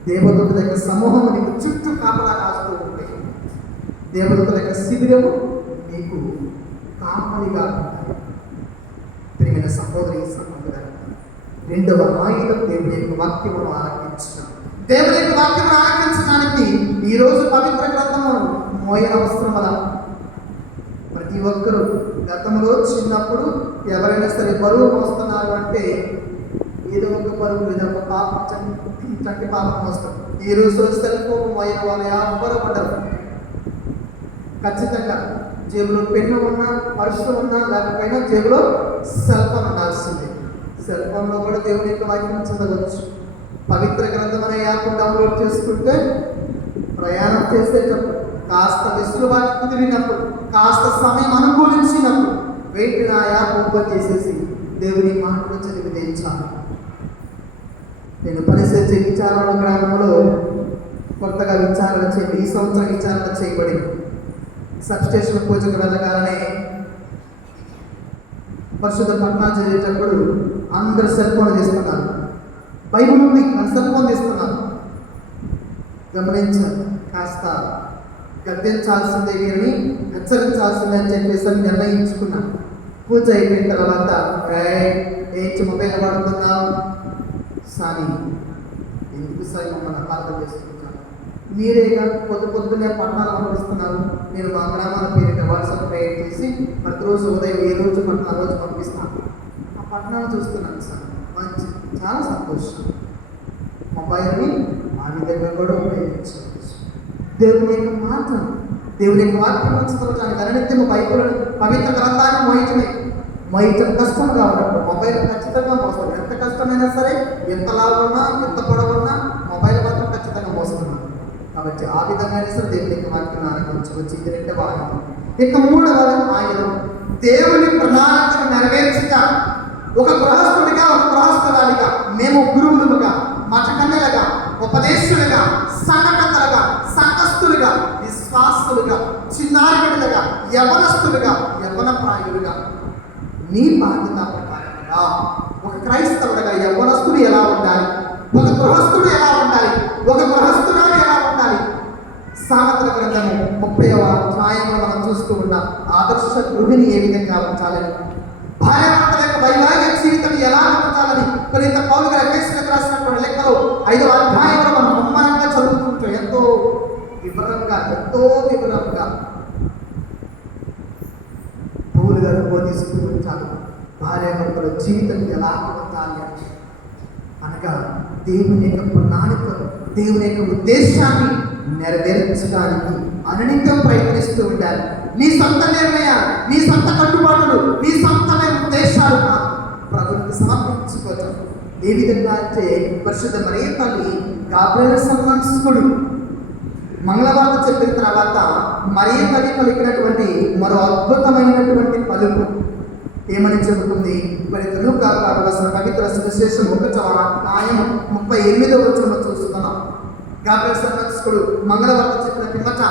దేవదూతుల యొక్క సమూహము నీకు చుట్టూ కాపలా కాస్తూ ఉంటాయి. దేవదూతుల యొక్క శిబిరము నీకు కాపలిగా ఉంటాయి. ప్రియమైన సహోదరి సహోదరులు, రెండవ ఆయుధం దేవుని యొక్క వాక్యమును ఆలకించడం. దేవుని యొక్క వాక్యమును ఆలకించడానికి ఈరోజు పవిత్ర గ్రంథము మోయనవసరం వల్ల ప్రతి ఒక్కరూ గతంలో చిన్నప్పుడు ఎవరైనా సరే బరువు మోస్తున్నారు అంటే ఏదో ఒక బరువు లేదా ఒక పాపం చంటి పాపం మోస్తారు. ఈ రోజు సెల్ ఫోన్ మోయన వాళ్ళు ఎవరు పడ్డారు. ఖచ్చితంగా జేబులో పెన్ను ఉన్నా, పర్సు ఉన్నా, లేకపోయినా జేబులో సెల్ ఫోన్ ఉండాల్సిందే. సెల్ ఫోన్లో కూడా దేవుని యొక్క వాక్యం చదవచ్చు. పవిత్ర గ్రంథం అనే యాప్ డౌన్లోడ్ చేసుకుంటే ప్రయాణం చేసేటప్పుడు, కాస్త వెసులుబాటు కుదిరినప్పుడు, కాస్త సమయం అనుకూలించినప్పుడు వెంటనే ఆ యాప్ ఓపెన్ చేసేసి దేవుని మాటలు చదివితే చాలు. నేను పరిశీలించే విచారణ గ్రామంలో కొత్తగా ఈ సంవత్సరం విచారణ చేయబడింది. సబ్స్టేషన్ పూజకు వెళ్ళగానే పరిశుద్ధ పట్టణాలు చదివేటప్పుడు అందరూ సెల్ ఫోన్ తీసుకున్నారు. బైబుల్ ఉంది కానీ సెల్ ఫోన్ తీసుకున్నారు. గమనించారు. కాస్త గద్దించాల్సిందే వీరిని, హెచ్చరించాల్సిందే అని చెప్పేసి నిర్ణయించుకున్నాను. పూజ అయిపోయిన తర్వాత ఏంచి మొబైల్ వాడుతున్నావు సాని, ఎందుకు సాయి మమ్మల్ని అపార్థం చేసుకుంటున్నాను? మీరేగా పొద్దున్నే పట్టణాలు పంపిస్తున్నారు. నేను మా గ్రామాల పేరిట వాట్సాప్ క్రియేట్ చేసి ప్రతిరోజు ఉదయం ఏ రోజు పట్టణం ఆ రోజు పంపిస్తాను. ఆ పట్టణాలు చూస్తున్నాను సార్, మంచి, చాలా సంతోషం. మొబైల్ని ఆ విధంగా కూడా ఉపయోగించవచ్చు. దేవుని యొక్క మాటను, దేవుని యొక్క వాక్యం చదవడానికి అనునిత్యము బైబిల్ పవిత్ర గ్రంథాన్ని మోయటం కష్టంగా ఉన్నప్పుడు మొబైల్ ఖచ్చితంగా మోస్తాం. ఎంత కష్టమైనా సరే, ఎంత లావున్నా, ఎంత పొడవున్నా మొబైల్ మాత్రం ఖచ్చితంగా మోస్తున్నాం. కాబట్టి ఆ విధంగా సరే దేవుని యొక్క వాక్యం ఆనందించవచ్చు. ఇది రెండవ ఆయుధం. ఇక మూడవ ఆయుధం దేవుని ప్రణాళికను నెరవేర్చుట. ఒక గృహస్థుడిగా, ఒక గృహస్థురాలిగా, మేము గురువులుగా, మఠకన్యలుగా, ఉపదేశులుగా, సంఘకర్తలుగా, సంఘస్థులుగా, విశ్వాసులుగా, చిన్నారిలుగా, యవనస్తులుగా, యవన ప్రాయులుగా నీ బాధ్యత ప్రకారంగా ఒక క్రైస్తవుడిగా యవనస్తుడు ఎలా ఉండాలి, ఒక గృహస్థుడు ఎలా ఉండాలి, ఒక గృహస్థురాలు ఎలా ఉండాలి. సామెతల గ్రంథము 30వ అధ్యాయంలో మనం చూస్తూ ఉన్నాం. ఆదర్శ గృహిణి ఏ విధంగా ఉంచాలని, భార్యాభర్తల యొక్క వైవాహిక జీవితం ఎలా ఉంచాలని కొరింథీ పౌలు గారు ఎఫెసీయులకు రాసినటువంటి లెక్కలో 5వ అధ్యాయంలో మనం ముమ్మరంగా చదువుతుంటాం. ఎంతో వివరంగా పౌలు గారు బోధిస్తూ ఉంటారు. భార్యాభర్తల జీవితం ఎలా ఉంచాలి అనగా దేవుని యొక్క ప్రణాళికను, దేవుని యొక్క ఉద్దేశాన్ని నెరవేర్చడానికి అనునిత్యం ప్రయత్నిస్తూ ఉంటారు. నీ సొంత నిర్ణయాలు, నీ సొంత కట్టుబాటులు, నీ సొంతమైన ఉద్దేశాలు ప్రభువుకి సమర్పించుకోవటం. ఏ విధంగా అంటే పరిశుద్ధ మరియ తల్లి గాబ్రియలు సంబంధికుడు మంగళవార్త చెప్పిన తర్వాత మరియ తల్లి పలికినటువంటి మరో అద్భుతమైనటువంటి పలుకు ఏమని చెబుతుంది? మరి లూకా రాసిన పవిత్ర సువిశేషం 1వ అధ్యాయం 38వ వచనంలో చూస్తున్నాం. గాబ్రియలు సంబంధికుడు మంగళవార్త చెప్పిన పిమ్మట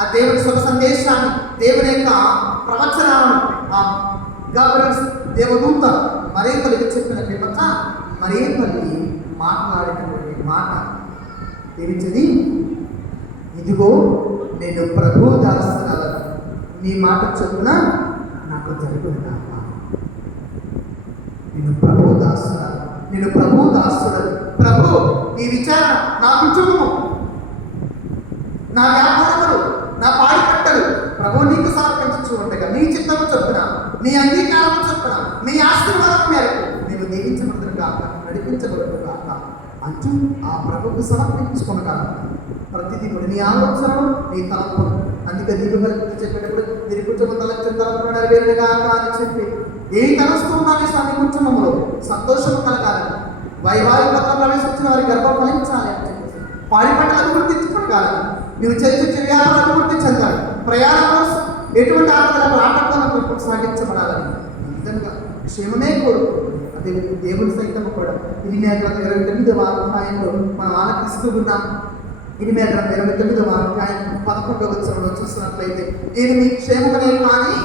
ఆ దేవుని శుభ సందేశాన్ని, దేవుని యొక్క ప్రవచనాలను ఆ గాబ్రియలు దేవదూత మరియ తల్లికి చెప్పిన పిమ్మట మరియ తల్లి మాట్లాడినటువంటి మాట ఏమిటిది? ఇదిగో నేను ప్రభు దాసురాలను, నీ మాట చొప్పున నాకు జరుగుతుందా. నేను ప్రభు దాసురాలు. ప్రభు నీ విచారణ, నా కుటుంబం, నా వ్యాపారములు, నా పాడి పంటలు ప్రభు నీకు సమర్పించు ఉండగా నీ చిత్తము చొప్పున, నీ అంగీకారము చొప్పున, నీ ఆశీర్వాదం మేరకు నేను దీవించబడుతును కాక, నడిపించబడుతును కాక అంటూ ఆ ప్రభుకు సమర్పించుకునగలరు. ప్రతిదీ కూడా నీ ఆలోచనలు, నీ తలంపులు. అందుకే దీపం చెప్పేటప్పుడు మీరు కుటుంబ తలంచిన తలంపులు నెరవేరుగా అని చెప్పి ఏమి తలుస్తున్నాను స్వామి కుటుంబంలో సంతోషము కలగాలని, వైవాహిక ప్రవేశించిన వారి గర్భం ఫలించాలి అని చెప్పేసి, పాడి పంటలు అభివృద్ధి తెచ్చుకోగలని, నువ్వు చేసే వ్యాపారం అభివృద్ధి చెందాలి, ప్రయాణం కోసం ఎటువంటి ఆటలకు ఆటంకాలను సాగించబడాలని ఈ విధంగా క్షేమమే కోరుకుంటుంది. అదే దేవుని సైతం కూడా ఇరిమియా గ్రంథం 29వ అధ్యాయంలో మనం ఆలకిస్తూ ఉన్నాం. ఇరిమియా గ్రంథం 29వ అధ్యాయం 11వ వచనంలో చూసినట్లయితే నేను మీ క్షేమమునే కానీ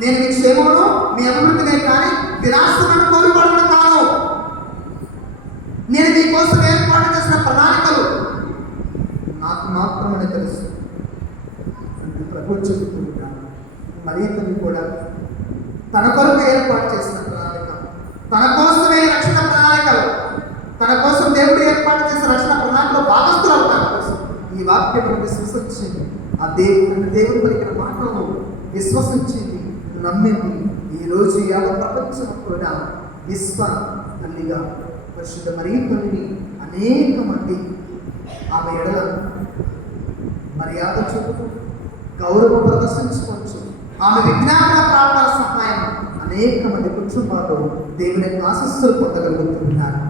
నేను మీ క్షేమమును మీ అభివృద్ధినే కానీ వినాశనను కోరుకోవడం కాదు. నేను మీకోసం ఏర్పాటు చేసిన ప్రణాళికలు నాకు మాత్రమే తెలుసు అంటే ప్రభు చెబుతున్నాను. మరి ఇతను కూడా తన కొరకు ఏర్పాటు చేసిన ప్రణాళిక, తన కోసమే రక్షణ ప్రణాళికలు, తన కోసం దేవుడు ఏర్పాటు చేసిన రక్షణ ప్రణాళికలో భాగస్థులు అవడం కోసం ఈ వాక్యం విశ్వసించింది. ఆ దేవుడు పలికిన మాటలను విశ్వసించింది, నమ్మింది. ఈరోజు యావత్ ప్రపంచం కూడా విశ్వ తల్లిగా పరిశుద్ధ మరీ తల్లిని అనేక మంది ఆమె ఎడల మర్యాద చూపుతూ గౌరవం ప్రదర్శించుకోవచ్చు. ఆమె విజ్ఞాపన ప్రార్థన సహాయం అనేక మంది కుటుంబాలు దేవుని ఆశీస్సులు పొందగలుగుతున్నారు.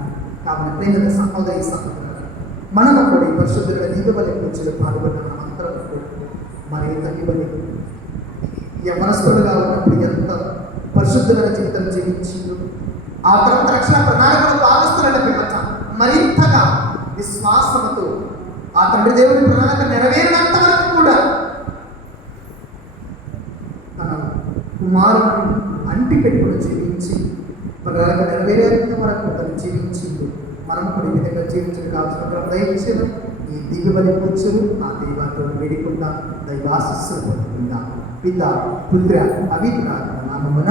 కాబట్టి ప్రేమ సహోదరి సహోదరులు, మనము కూడా ఈ పరిశుద్ధుల దీపబలి పూజలు పాల్గొన్న మనమంతరం కూడా మరి తల్లి బలి యవనస్తులుగా ఉన్నప్పుడు ఎంత పరిశుద్ధుల జీవితం జీవించిందో, ఆ తర్వాత రక్షణ ప్రణాళికలు భాగస్తుల పిమ్మట మరింతగా విశ్వాసంతో ఆ తండ్రి దేవుని ప్రణాళిక నెరవేరినంత వరకు కూడా మన కుమారుని అంటి పెట్టుకుని జీవించి ప్రణాళిక నెరవేరేంత వరకు తను జీవించింది. మనం కూడా ఈ విధంగా జీవించడం కావాల్సిన దయచేసి ఈ దిగుబడి కూర్చుని ఆ దైవాతో వేడుకుందాం, దైవాశిస్సులు పొందుకుందాం. పిత పుత్ర పవిత్ర నామమున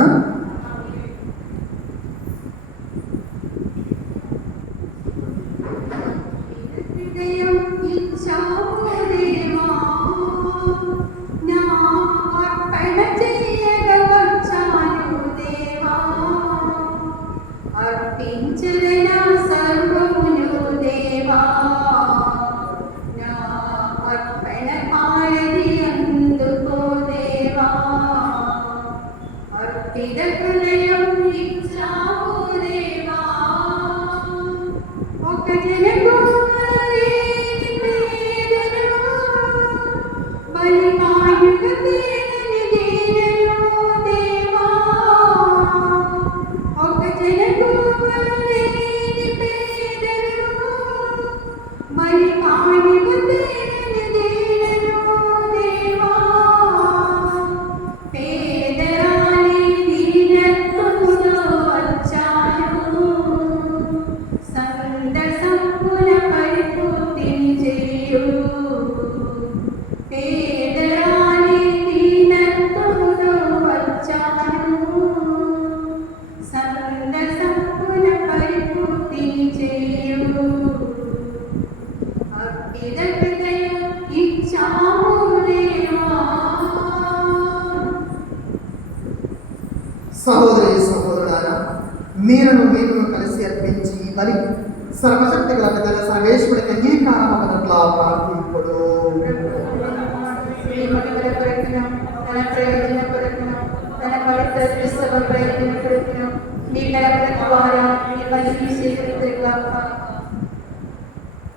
సహోదరి సహోదరులారా, మీరును కలిసి అర్పించి ఈ బలి సర్వశక్తి గల పెద్దల సర్వేశ్వరుడికి అంగీకారం అన్నట్లా ప్రార్థింపుడు.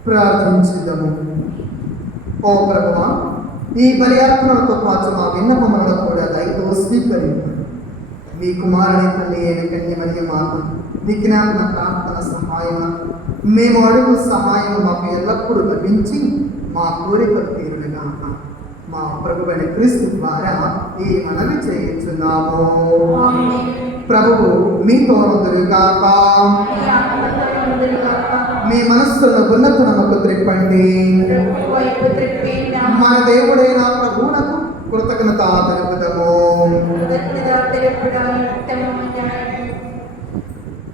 ప్రార్థించుదాము. ఓ ప్రభువా, ఈ బలి అర్పణలతో పాటు మా విన్నపములను కూడా దయతో స్వీకరించు. మీ కుమారుని తల్లి అయిన కన్య మరియు మాకు విజ్ఞాపన ప్రార్థన సహాయం మేము అడుగు సహాయం మాకు ఎల్లప్పుడూ లభించి మా కోరికలు తీరుగా మా ప్రభువైన క్రీస్తు ద్వారా ఈ మనవి చేయించున్నాము. ప్రభువు మీతో ఉందురుగాక. మీ మనస్సులను ఉన్నతనముకు త్రిప్పండి. మన దేవుడైన ప్రభువునకు కృతజ్ఞత తెలుపుదాము.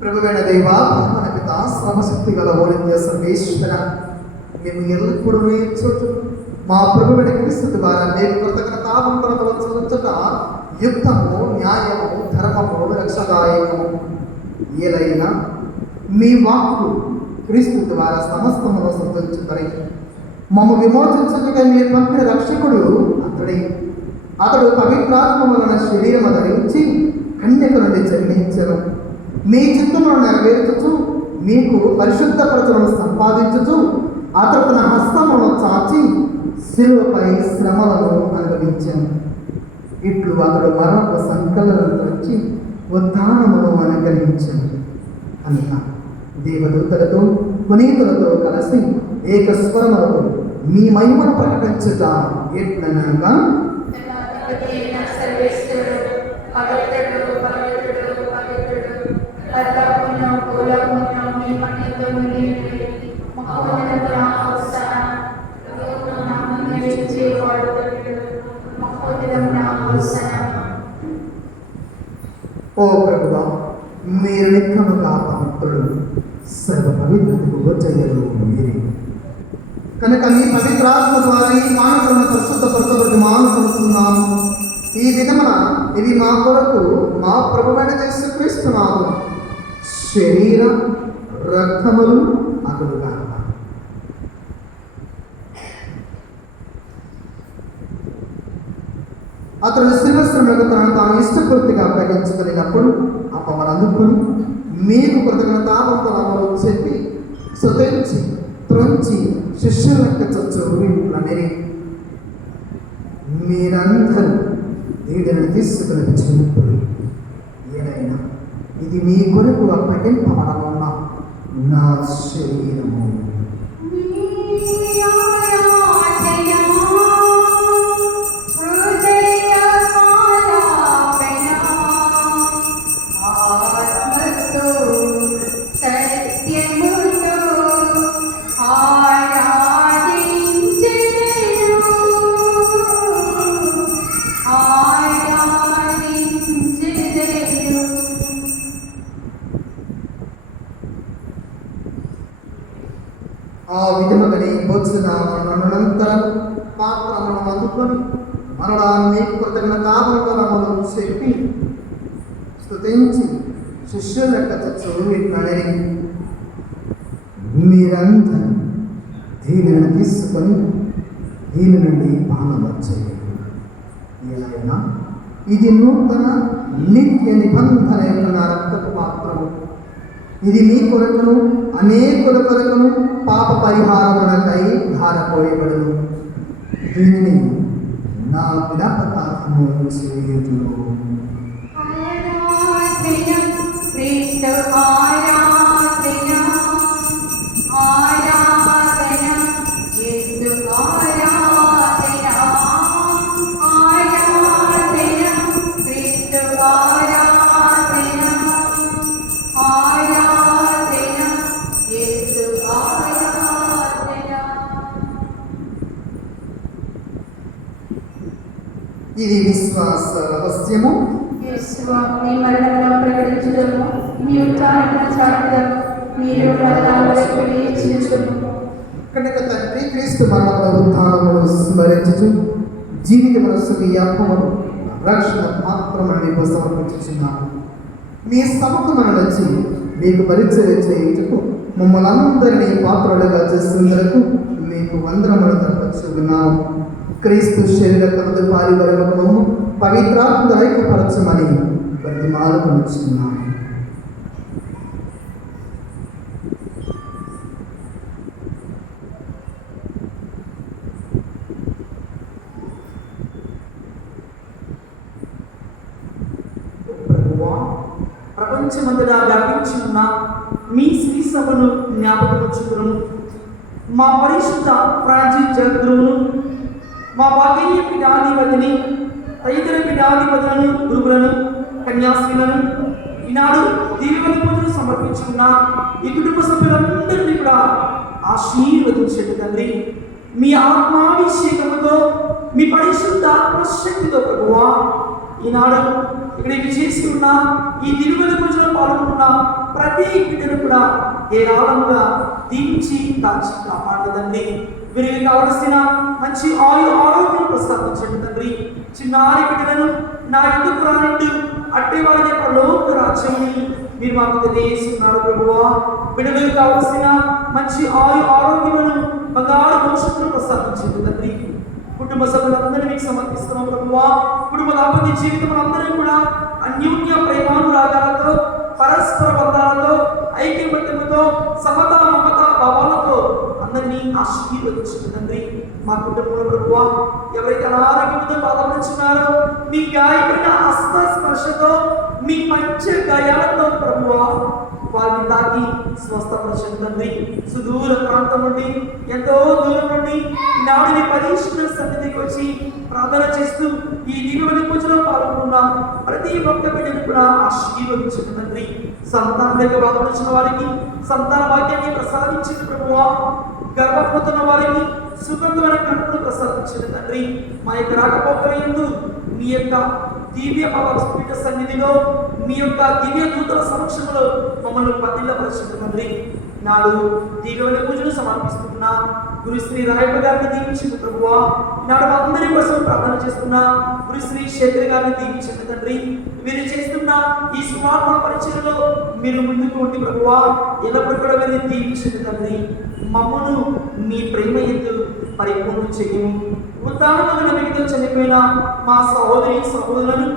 ప్రభువైన దేవా, మన పిత సర్వశక్తి గల ఓనిత్య సర్వేశ్వర, మేము ఎల్లప్పుడూ చోటు మా ప్రభువైన క్రీస్తు ద్వారా మేము కృతజ్ఞతావంతులతో వచ్చుట యుక్తము, న్యాయము, ధర్మము, రక్షదాయకము. ఏదైనా మీ వాక్కు క్రీస్తు ద్వారా సమస్తమును సంతరించుకొని మమ్మ విమోచించుటకై మీరు పంపిన రక్షకుడు అతడు పవిత్రాత్మ వలన శరీరము ధరించి కన్యక నుండి జన్మించను. మీ చిత్తమును నెరవేర్చుచు మీకు పరిశుద్ధ ప్రజలను సంపాదించుచు అతడు తన హస్తమును చాచి శిలువపై శ్రమలను అనుభవించాను. ఇట్లు అతడు మరొక సంకలనం వచ్చి ఉత్థానమును అనుగ్రహించాను కనుక దేవదూతలతో పునీతులతో కలిసి ఏకస్వరములతో మీ మహిమను ప్రకటించుట ఎట్లనగా సర్వేశ్వరుడు పవిత్రుడు పవిత్రుడు పవిత్రుడు అర్ధపుణ్యం పూలపుణ్యం మీ మహిమతో నిండి మహోన్నత హోసన్న జీవాడు మహోన్నత హోసన్న. ఓ ప్రభువా, మీరు నిక్కముగా పవిత్రుడు, సర్వ పవిత్రతకు వచ్చేయలు మీరే కనుక మీ పవిత్రాత్మ ద్వారా ఈ మానవులను పరిశుద్ధపరచబడి మానుకొస్తున్నాము. ఈ విధమున ఇది మా కొరకు మా ప్రభువైన యేసుక్రీస్తునాము శరీర రక్తములు అగులుగా. అతడు శివశ్రమకు తనను తాను ఇష్టపూర్తిగా అప్పగించుకున్నప్పుడు అప్పమని అందుకొని మీకు కృతజ్ఞతావందనములు చెప్పి సుతించి త్రొంచి శిష్యులకు చచ్చు వీళ్ళని మీరందరూ వీడిని తీసుకుని చిన్నప్పుడు ఏదైనా ఇది మీ కొరకు అప్పగింపబడనున్న నా శరీరము. ఆ విధముగానే భోజనంతరం పాత్రలను అందుకొని మరణాన్ని కృతజ్ఞతావందనములు చెప్పి స్తుతించి శిష్యులకు చచ్చు వీళ్ళని మీరందరూ దీనిని తీసుకొని దీని నుండి పానము చేయండి. ఏదైనా ఇది నూతన నిత్య నిబంధన యొక్క నా రక్తపు పాత్రము. ఇది మీ కొరకును అనేకుల కొరకును పాప పరిహారములకై ధారపోయబడును. దీనిని నా జ్ఞాపకార్థము చేయుదును. ఇది విశ్వాస రహస్యము. మీ మరణమును ప్రకటించడము, మీ ఉత్థానమును చాటడము, మీరు మరణాలకు నిరీక్షించుము. కనుక తండ్రి క్రీస్తు మరణమును ఉత్థానమును స్మరించుచు జీవిత మనస్సుకు ఈ అప్పమును రక్షణ మాత్రమని సమర్పించుచున్నాము. మీ సముఖమును వచ్చి మీకు పరిచయం చేయుటకు మమ్మల్ని అందరినీ పాత్రలుగా చేస్తున్నందుకు మీకు వందనములు తర్పించుకున్నాము. క్రీస్తు శరీర తనదు పారివరమును పవిత్రాత్మ ఐక్యపరచమని బతిమాలుకొనుచున్నాము. ప్రభువా, ప్రపంచమంతటా వ్యాపించి ఉన్న మీ శ్రీ సభను జ్ఞాపకపరచుకును. మా పరిశుద్ధ ఫ్రాన్సిస్ జగద్గురువును, మా భాగ్య పీఠాధిపతిని, తదితర పీఠాధిపతులను, గురువులను, కన్యాస్త్రీలను, ఈనాడు దీవెన పూజలు సమర్పించుకున్న ఈ కుటుంబ సభ్యులందరినీ కూడా ఆశీర్వదించండి తండ్రి. మీ ఆత్మాభిషేకముతో, మీ పరిశుద్ధ ఆత్మశక్తితో ప్రభువా, ఈనాడు ఇక్కడ చేసి ఉన్న ఈ దివ్య పూజలో పాల్గొన్న ప్రతి బిడ్డను కూడా ఏరాళముగా దీవించి కాచి కాపాడదండి. వీరికి కావలసిన మంచి ఆరోగ్యం ప్రసాదించండి తండ్రి. చిన్నారి బిడ్డలను నా ఎందుకు రానిట్టు అట్టి వారి యొక్క లోక రాజ్యాన్ని మీరు మాకు తెలియజేస్తున్నారు ప్రభువా. బిడ్డలకు కావలసిన మంచి ఆరోగ్యములను బంగారు భవిష్యత్తును ప్రసాదించండి తండ్రి. కుటుంబ సభ్యులందరినీ మీకు సమర్పిస్తున్నాం ప్రభువా. కుటుంబ దాంపత్య జీవితం అందరూ కూడా అన్యోన్య ప్రేమానురాగాలతో, పరస్పర బంధాలతో, ఐక్యమత్యముతో, సమత మమత భావాలతో అందరినీ ఆశీర్వదించండి తండ్రి. మా కుటుంబంలో ప్రభువా ఎవరైతే అనారోగ్యంతో బాధపడుతున్నారో మీ గాయపడిన హస్త స్పర్శతో, మీ పంచ గాయాలతో ప్రభువా వారిని తాకి స్వస్థపరచండి తండ్రి. సుదూర ప్రాంతం నుండి, ఎంతో దూరం నుండి నాడిని పరీక్షల సన్నిధికి వచ్చి ప్రార్థన చేస్తూ ఈ దివ్యమైన పూజలో పాల్గొన్న ప్రతి ఒక్క బిడ్డను కూడా ఆశీర్వదించండి తండ్రి. సంతానం లేక బాధపడుతున్న వారికి సంతాన భాగ్యాన్ని ప్రసాదించండి ప్రభువా. గర్భపోతున్న వారికి సుగంధమైన కన్నును ప్రసాదించండి తండ్రి. మా యొక్క రాకపోకల యందు మీ యొక్క దివ్య పవిత్ర సన్నిధిలో, మీ యొక్క దివ్య దూతల సమక్షంలో మమ్మల్ని పతిల్లపరచండి తండ్రి. నాడు దివ్యమైన పూజను సమర్పిస్తున్న గురుశ్రీ రాయప్ప గారిని దీవించండి ప్రభువా. నాడు అందరి కోసం ప్రార్థన చేస్తున్న గురుశ్రీ శేఖర్ గారిని దీవించండి తండ్రి. మీరు చేస్తున్న ఈ సువార్త పరిచయలో మీరు ముందుకు ఉండి ప్రభువా ఎల్లప్పుడు కూడా మీరు దీవించండి తండ్రి. మమ్మను మీ ప్రేమ ఎందు పరిపూర్ణం చేయము. ఉత్తానమైన వ్యక్తితో చనిపోయిన మా సహోదరి సహోదరులను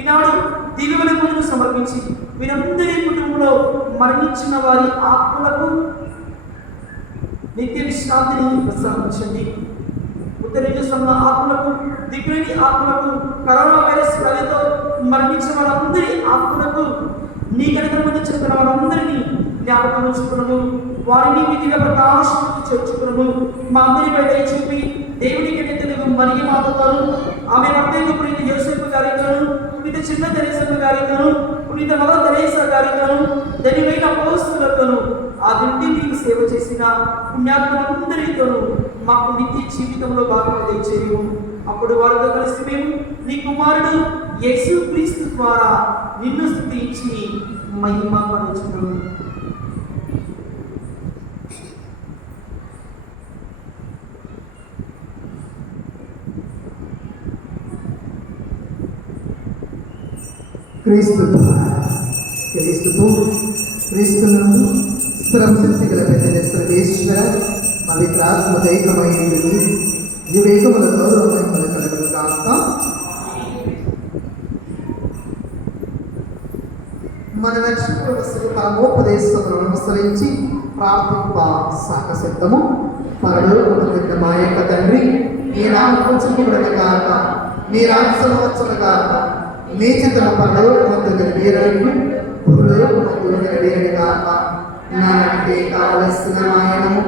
ఈనాడు దివ్యమైన పూజను సమర్పించి మీరందరి కుటుంబంలో మరణించిన వారి ఆత్మలకు నిత్య విశ్రాంతిని ప్రసాదించండి. ఉత్తరించుతున్న ఆత్మలకు, దిగులేని ఆత్మలకు, కరోనా వైరస్ వ్యాధితో మరణించిన వారందరి ఆత్మలకు, నీ కనికరమైన చెప్పిన వారందరినీ జ్ఞాపకం ఉంచుకున్నాము. వారిని మీ దివ్య ప్రకాశంతో చేర్చుకున్నాము. మా అందరిపై దయ చూపి దేవునికి నిత్యము మరియు మాతతోను, ఆమె భర్తకు పునీత యోసేపు గారితోను, పునీత చిన్న తెరేసమ్మ గారితోను, పునీత మదర్ తెరేసా గారితోను, ధన్యమైన అపోస్తలులతోను, ఆ దింటి మీకు సేవ చేసిన పుణ్యాత్మలందరితోనూ మాకు నిత్య జీవితంలో భాగంగా దయచేయము. అప్పుడు వారితో కలిసి మేము నీ కుమారుడు యేసు క్రీస్తు ద్వారా నిన్ను స్తుతించి మహిమ పరచుదుము. క్రీస్తుతో క్రీస్తునందు సర్వశక్తి గల పెద్ద సర్వేశ్వర పవిత్రాత్మ దైవమైనది యువేకముల గౌరవమైన కలగలు కాక. మన రక్షకుడు పరమోపదేశములను అనుసరించి ప్రార్థింప సాహసిద్ధము. పరలోకమున మా యొక్క తండ్రి, మీ నామము చెప్పుబడును గాక, మీ రాజ్యము వచ్చును గాక, మీ చిత్తము పరలోకమందు నెరవేరును భూలోకమందు నెరవేరును గాక. నాకే కావలసిన మాయనము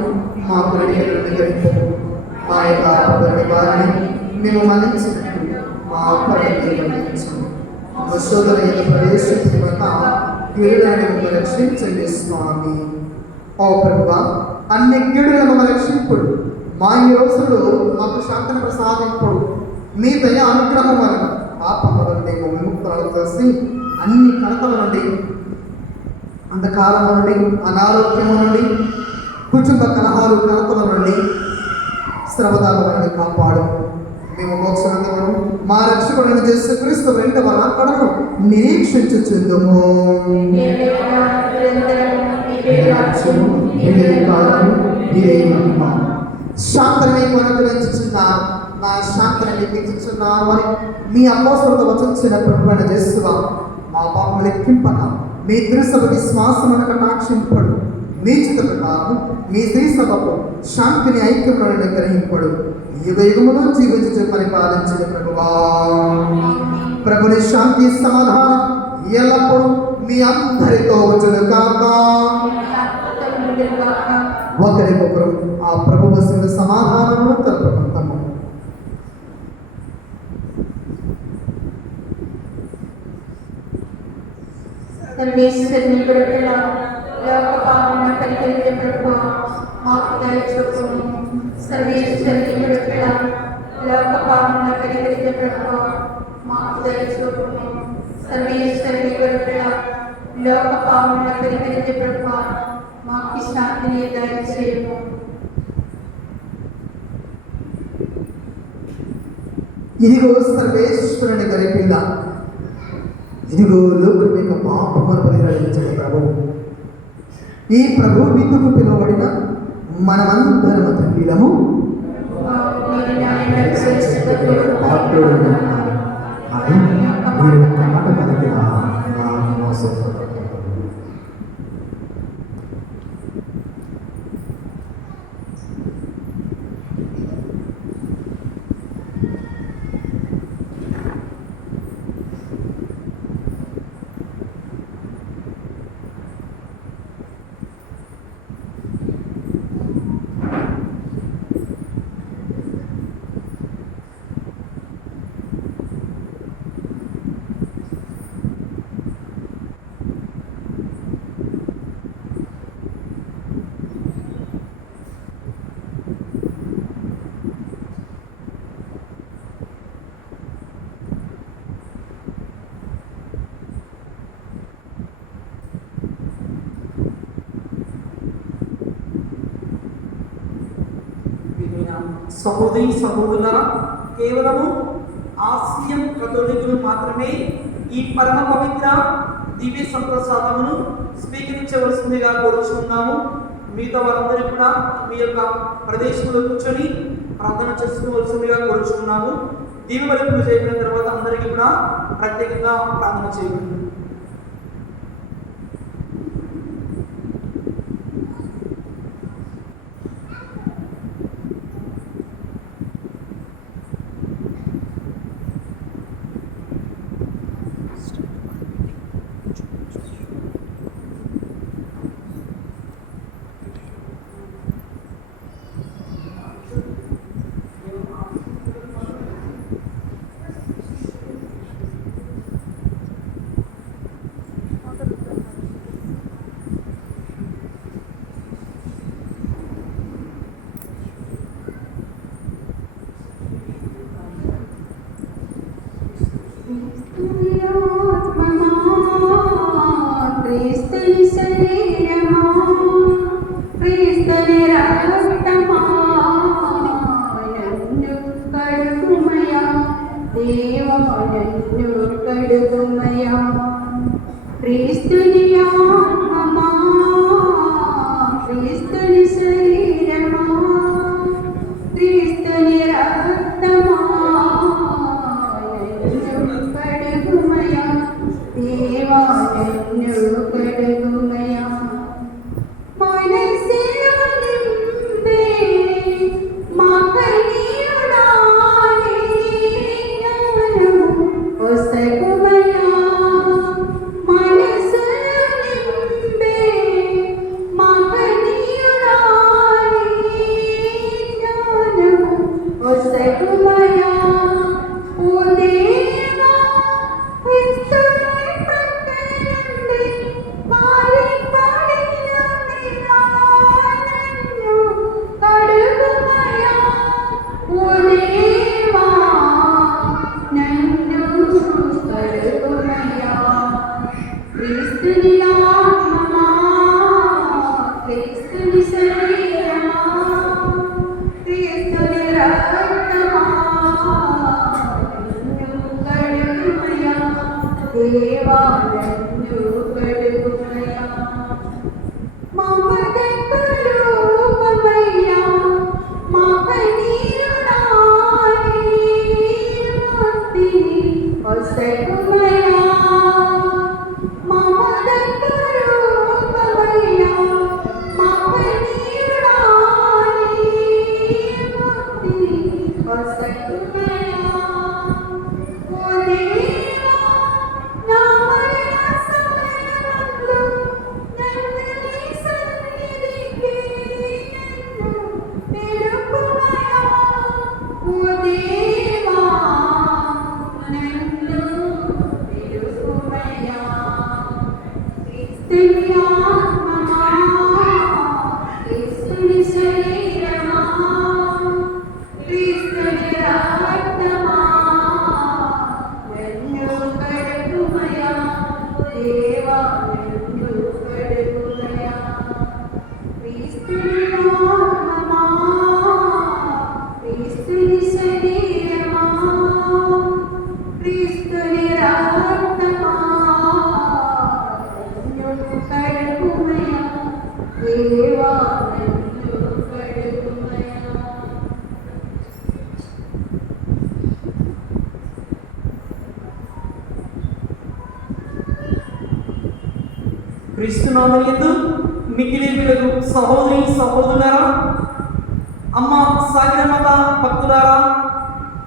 మాకు నెరవేరును. మా యొక్క అపరాధ వారిని మేము మన్నించినట్టు మా అపరాధాలను మన్నించము. శోధనైన ప్రవేశించక కీడులను రక్షించండి స్వామి. ఓ ప్రభువా, అన్ని కీడులను రక్షింపుడు. మా ఈ రోజుల్లో మాకు శాంతిని ప్రసాదింపుడు. మీ దయ అనుగ్రహం వలన పాపముల నుండి విముక్తులను చేసి అన్ని కణతల నుండి, అంధకారం నుండి, అనారోగ్యము నుండి, కుటుంబ కలహాలు కణతల నుండి, శ్రమదాల నుండి కాపాడు. మేము మోక్షం మా రక్షకుడిని చేసే క్రీస్తు వెంట రాకడను నిరీక్షించుచుందుము. శాంతిని అనుగ్రహించుచున్నాను, నా శాంతిని లెక్కించుచున్నాను అని మీ అపోస్తలులతో వచించిన ప్రభువైన యేసువా, మా పాపము లెక్కింపక మీ త్రిసభ విశ్వాసమును కటాక్షింపడు. మీ చిత్త ప్రకారం మీ శ్రీసభకు శాంతిని ఐక్యములను అనుగ్రహింపడు. యుగయుగములో జీవించు పరిపాలించిన ప్రభువా, ప్రభుని శాంతి సమాధానం ఎల్లప్పుడూ మీ అందరితో వచ్చును కాక. ఒకరికొకరు ఆ ప్రభు వస్తున్న సమాధానమును తెలుపుకుంటాము. సర్వేశ్వరుని బిడ్డల లోక పాపములను పరిహరించే ప్రభువా, మాకు దయ చూపుము. సర్వేశ్వరుని బిడ్డల లోక పాపములను పరిహరించే ప్రభువా, మాకు దయ చూపుము. సర్వేశ్వరుని బిడ్డల లోక పాపములను పరిహరించే ప్రభువా, మాకు శాంతిని దయచేయము. ఇదిగో సర్వేశ్వరుని గరిపిల్ల, ఇదిగో లోకం యొక్క పాపముల పరిహరించే ప్రభు. ఈ ప్రభు విందుకు పిలువబడిన మనమందరము తండ్రిలము అని మీరు ఒక్క మాట పలికిన నా మోసం. సహోదరి సహోదరులారా, కేవలము ఆసియన్ కథోలికులు మాత్రమే ఈ పరమ పవిత్ర దివ్య సంప్రసాదమును స్వీకరించవలసిందిగా కోరుచున్నాము. మిగతా వారందరూ కూడా మీ యొక్క ప్రదేశంలో కూర్చొని ప్రార్థన చేసుకోవలసిందిగా కోరుచున్నాము. దీని పూజ అయిపోయిన తర్వాత అందరికీ కూడా ప్రత్యేకంగా ప్రార్థన చేయబడింది. క్రీస్తుని శరీరమా, క్రీస్తుని రక్తమా, నన్ను కడుగుమయా దేవా, నన్ను కడుగుమయా. క్రీస్తుని ఆత్మమా, క్రీస్తుని శరీరమా, క్రీస్తుని రక్తమా, నన్ను కడుగుమయా దేవా, నన్ను కడుగుమయా. మనసులో నింపే మహనీయుడాని జ్ఞానము ఒసగుమయా. మనసులో నింపే మహనీయుడాని జ్ఞానము ఒసగుమయా. ఓ దేవా, క్రీస్తుని ప్రక్కనుండి పారిపడిన నిరాళను కడుగుమయా. ఓ దేవా, నన్ను కడుగుమయా. క్రీస్తుని ఆత్మమా, క్రీస్తుని శరీరమా, క్రీస్తుని రక్తమా, నన్ను కడుగుమయా దేవా, నన్ను కడుగుమయా. మమతకు రూపమయ్యా, మహనీయుడాని మూర్తిని ఒసగుమయా. మమతకు రూపమయ్యా, మహనీయుడాని మూర్తిని ఒసగుమయా. ఓ దేవా, నా మరణ సమయమందు నన్ను నీ సన్నిధికి నన్ను పిలుపుమయా. ఓ దేవా, నన్ను పిలుపుమయా. క్రీస్తుని ఆత్మమా, క్రీస్తుని శరీరమా, క్రీస్తుని రక్తమా, నన్ను కడుగుమయా దేవా, నన్ను కడుగుమయా. క్రీస్తుని ఆత్మమా, క్రీస్తుని శరీరమా, క్రీస్తుని రక్తమా, దేవాలయంలో గడుపుమయా. క్రీస్తునాథునియందు మిక్కిలి వెలుగు సహోదరి సహోదరులారా, అమ్మ సాగరమాత భక్తులారా,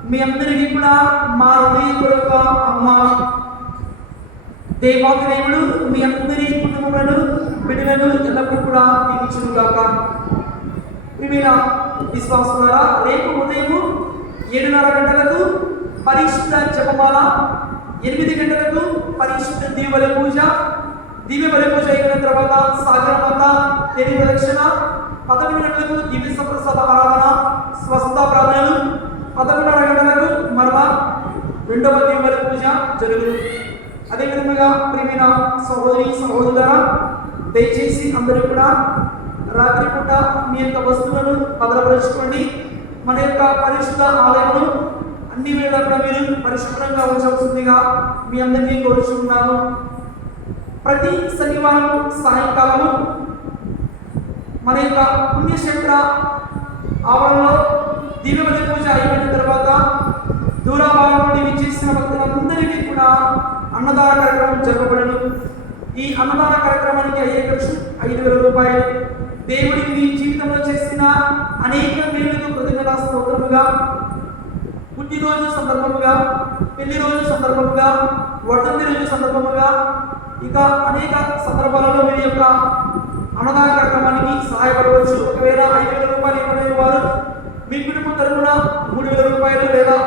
మీ అందరికీ కూడా మా హృదయపూర్వక అమ్మ దేవాది దేవుడు మీ అందరి కుటుంబములను బిడ్డలను ఎల్లప్పుడూ కూడా దీవించుగాక. ప్రియమైన విశ్వాసులారా, రేపు ఉదయం 7:30 గంటలకు పరిశుద్ధ జపమాల, 8 గంటలకు పరిశుద్ధ దివ్య పూజ, దివ్య బలి పూజ అయిన తర్వాత సాగరమాత తెలివి ప్రదక్షిణ, 11 గంటలకు దివ్య సప్రసాద ఆరాధన స్వస్థ ప్రార్థనలు, 11:30 గంటలకు మరలా రెండవ దివ్య బలి పూజ జరుగును. అదేవిధంగా ప్రియమైన సహోదరి సహోదరులారా, దయచేసి అందరూ కూడా రాత్రిపూట మీ యొక్క వస్తువులను భద్రపరచుకోండి. మన యొక్క పరిశుద్ధ ఆలయమును అన్ని వేళ కూడా మీరు పరిశుభ్రంగా ఉంచవలసిందిగా మీ అందరినీ కోరుచున్నాను. ప్రతి శనివారం సాయంకాలము మన యొక్క పుణ్యక్షేత్ర ఆవరణలో దివ్య బలి పూజ అయిపోయిన తర్వాత దూరాభావం నుండి విచ్చేసిన భక్తులందరికీ కూడా అన్నదాన కార్యక్రమం జరపబడను. ఈ అన్నదాన కార్యక్రమానికి అయ్యే ఖర్చు 5,000 రూపాయలు. దేవుడి మీ జీవితంలో చేసిన అనేక మేలుకు కృతజ్ఞతా స్తోత్రముగా, పుట్టినరోజు సందర్భముగా, పెళ్లి రోజు సందర్భముగా, వర్ధంతి రోజు సందర్భముగా, ఇక అనేక సందర్భాలలో మీ యొక్క అన్నదాన కార్యక్రమానికి సహాయపడవచ్చు. ఒకవేళ 5,000 రూపాయలు ఇవ్వలేని వారు మీ కుటుంబం తరపున 3,000 రూపాయలు లేదా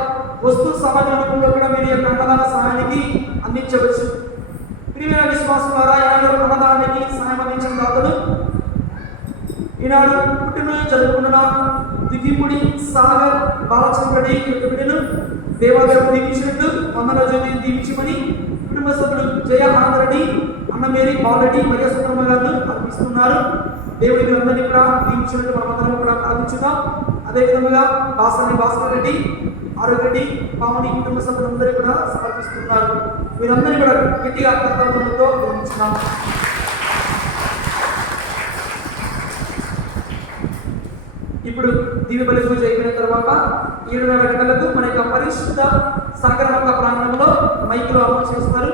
వస్తు సామాన్య రూపంలో కూడా మీరు యొక్క అన్నదాన సహాయానికి అందించవచ్చు. ప్రియమైన విశ్వాసం ద్వారా ఈనాడు అన్నదానానికి సహాయం అందించిన దాతలు ఈనాడు పుట్టినరోజు జరుపుకుంటున్న దిగిపుడి సాగర్ బాలచంద్రుడి యొక్క బిడ్డను దేవాలయం దీవించినట్టు 100 రోజులు దీవించమని కుటుంబ సభ్యులు జయ ఆనందరెడ్డి, అన్నమేరి బాలరెడ్డి, మరియ సుబ్రహ్మ గారు అర్పిస్తున్నారు. దేవుడికి అందరినీ కూడా దీవించినట్టు మనమందరం కూడా ప్రార్థించుదాం. అదేవిధంగా దాసాని భాస్కర్ రెడ్డి, ఆరోగ్యరెడ్డి, పావని కుటుంబ సభ్యులందరూ కూడా సమర్పిస్తున్నారు. వీరందరినీ కూడా గట్టిగా కర్తవ్యంతో గమనించున్నాం. ఇప్పుడు దివ్య బలి పూజ అయిపోయిన తర్వాత 7:30 గంటలకు మన యొక్క పరిశుద్ధ సాగరమాత ప్రాంగణంలో మైకులో అమలు చేస్తారు.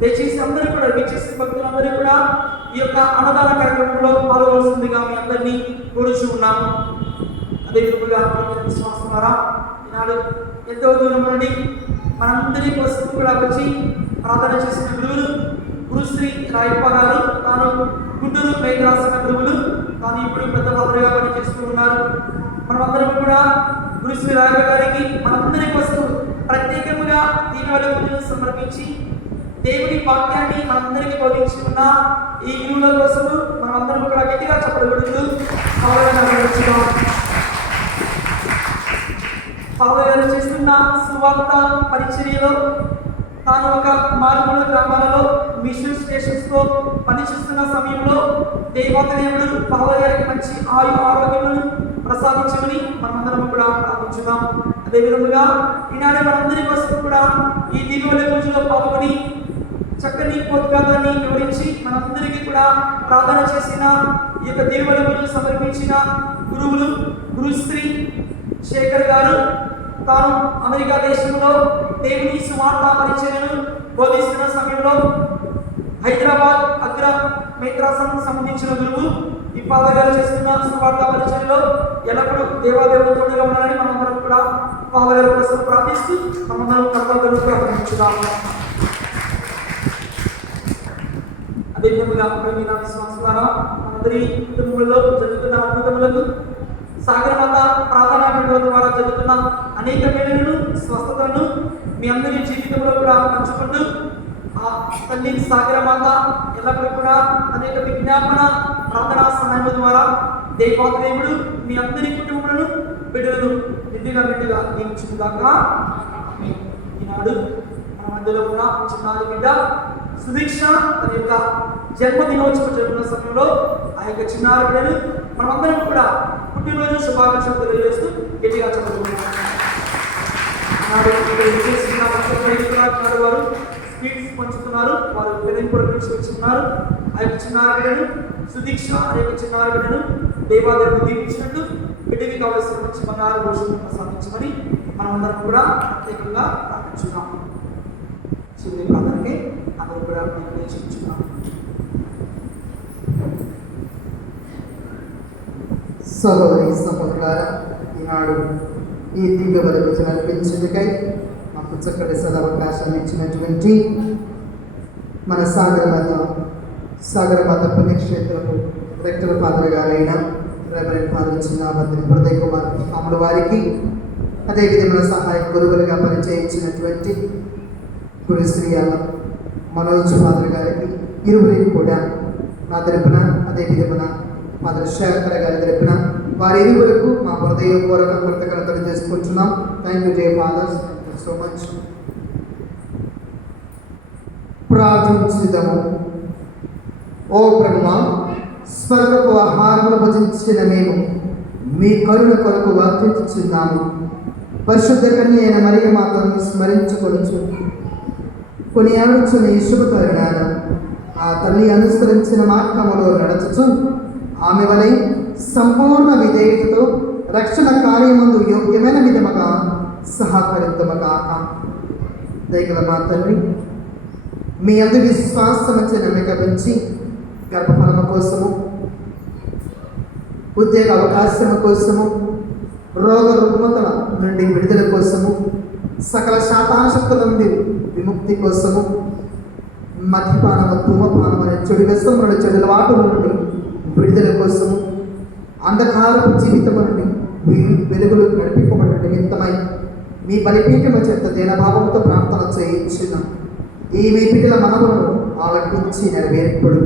దయచేసి అందరూ కూడా విచ్చేసిన భక్తులందరూ కూడా ఈ యొక్క అన్నదాన కార్యక్రమంలో పాల్గొనవలసిందిగా మీ అందరినీ కోరుచు ఉన్నాము. అదేవిధంగా విశ్వాసం ద్వారా ఈనాడు ఎంతో దూరం నుండి మనందరి కోసం కూడా వచ్చి ప్రార్థన చేసిన గురువులు గురుశ్రీ రాయప్ప గారు, తాను గుంటూరు పైకి రాసిన గురువులు, తాను ఇప్పుడు పెద్ద పాత్రగా పనిచేస్తూ ఉన్నారు. మనమందరం కూడా గురుశ్రీ రాయప్ప గారికి మనందరి కోసం ప్రత్యేకంగా దీనివల్ల పూజలు సమర్పించి దేవుని వాక్యాన్ని మనందరికీ బోధించి ఉన్న ఈ గురువుల కోసం మనమందరం కూడా గట్టిగా చెప్పబడుతూ పావయ్య గారు చేస్తున్న సువార్త పరిచర్యలో తాను ఒక మారుమూల గ్రామాలలో మిషన్ స్టేషన్స్లో పనిచేస్తున్న సమయంలో దేవాదేవుడు పావయ్య గారికి మంచి ఆరోగ్యములను ప్రసాదించమని మనమందరం కూడా ప్రార్థించుదాం. అదేవిధంగా ఈనాడు మనందరి కోసం కూడా ఈ దిగువల పూజలో పాల్గొని చక్కని పోద్ఘాతాన్ని వివరించి మనందరికీ కూడా ప్రార్థన చేసిన ఈ యొక్క దిగువల పూజలు సమర్పించిన గురువులు గురుశ్రీ శేఖర్ గారు, తాను అమెరికా దేశంలో దేవుని సువార్త పరిచర్యను బోధిస్తున్న సమయంలో హైదరాబాద్ అగ్ర మేత్రాసనం సంబంధించిన గురువు ఈ పాద గారు చేస్తున్న సువార్త పరిచర్యలో ఎల్లప్పుడూ దేవాదేవుడు తోడుగా ఉండాలని మనందరం కూడా పాద గారి కోసం ప్రార్థిస్తూ మనందరం కర్తవ్యాలు ప్రారంభించుదాము. అదేవిధంగా ప్రేమిన విశ్వాసం ద్వారా మనందరి కుటుంబంలో జరుగుతున్న అద్భుతములకు సాగరమాత ప్రార్థనా బిడ్డల ద్వారా జరుగుతున్న అనేక మేలులను స్వస్థతలను మీ అందరి జీవితంలో కూడా పంచుకుంటూ ఆ తల్లి సాగరమాత ఎల్లప్పుడూ కూడా అనేక విజ్ఞాపన ప్రార్థనా సహాయం ద్వారా దేవాదేవుడు మీ అందరి కుటుంబాలను బిడ్డలను నిండుగా దీవించుగాక. ఈనాడు మన మధ్యలో ఉన్న చిన్నారి బిడ్డ సుదీక్ష తన యొక్క జన్మదినోత్సవం జరుగుతున్న సమయంలో ఆ యొక్క చిన్నారి బిడ్డను మనమందరం కూడా పుట్టినరోజు శుభాకాంక్షలు తెలియజేస్తూ గట్టిగా చెప్పబోతున్నాం. వారు స్వీట్స్ పంచుతున్నారు. వారు పెదవిపురం నుంచి వచ్చిన్నారు. ఆ యొక్క చిన్నారి బిడ్డను సుదీక్ష అనే యొక్క చిన్నారి బిడ్డను దేవాదేవుడు దీవించినట్టు బిడ్డకి కావలసిన మంచి బంగారు భోజనం ప్రసాదించమని మనం అందరం కూడా ప్రత్యేకంగా ప్రార్థించున్నాం. చివరి ప్రార్థనకి అందరూ కూడా నిర్ణయించుకున్నాం. సహోదరి సహోదరులారా, ఈనాడు ఈ దివ్య బలి అర్పించేందుకై మాకు చక్కటి సదవకాశాన్ని ఇచ్చినటువంటి మన సాగరమాత పుణ్యక్షేత్రపు రెక్టర్ ఫాదర్ గారైన రెవరెండ్ ఫాదర్ చిన్నాభద్రి హృదయ కుమార్ అమ్ముల వారికి, అదేవిధంగా సహాయ గురువులుగా పరిచయించినటువంటి గురుశ్రీ మనోజ్ ఫాదర్ గారికి ఇరువురికి కూడా నా తరపున, అదేవిధంగా ఫాదర్ శేఖర్ గారి తరపున వారి ఇరువురకు మా హృదయపూర్వక కృతజ్ఞతలు చేసుకుంటున్నాం. థ్యాంక్ యూ జై fathers, thank you so much. ప్రార్థించుదాము. ఓ బ్రహ్మ, స్వర్గపు ఆహారమును భుజించిన మేము మీ కరుణ కొరకు వర్తించుచున్నాము. పరిశుద్ధ కన్య అయిన మరియ మాతను స్మరించుకొనుచు కొనియాడుచున్న ఈ శుభ తరుణాన ఆ తల్లి అనుసరించిన మార్గములో నడచుచు ఆమె వలె సంపూర్ణ విధేయతతో రక్షణ కార్యమందు యోగ్యమైన విధముగా సహకరిద్దామగాక. దయగల మా తండ్రి, మీ అందు విశ్వాసమచ్చే నమ్మిక పెంచి గర్భఫలము కోసము, ఉద్యోగ అవకాశము కోసము, రోగ రుగ్మతల నుండి విడుదల కోసము, సకల శాతాశక్తుల నుండి విముక్తి కోసము, మద్యపానము, ధూమపానం అనే చెడు వ్యసనముల చెడు అలవాటుల నుండి విడుదల కోసము, అంధకారపు జీవితం నుండి వెలుగులు నడిపింపబడిన నిమిత్తమై మీ బలిపీఠము చేత దీనభావంతో ప్రార్థన చేయించిన ఈ మీ బిడ్డల మనములను ఆలకించి నెరవేర్పడు.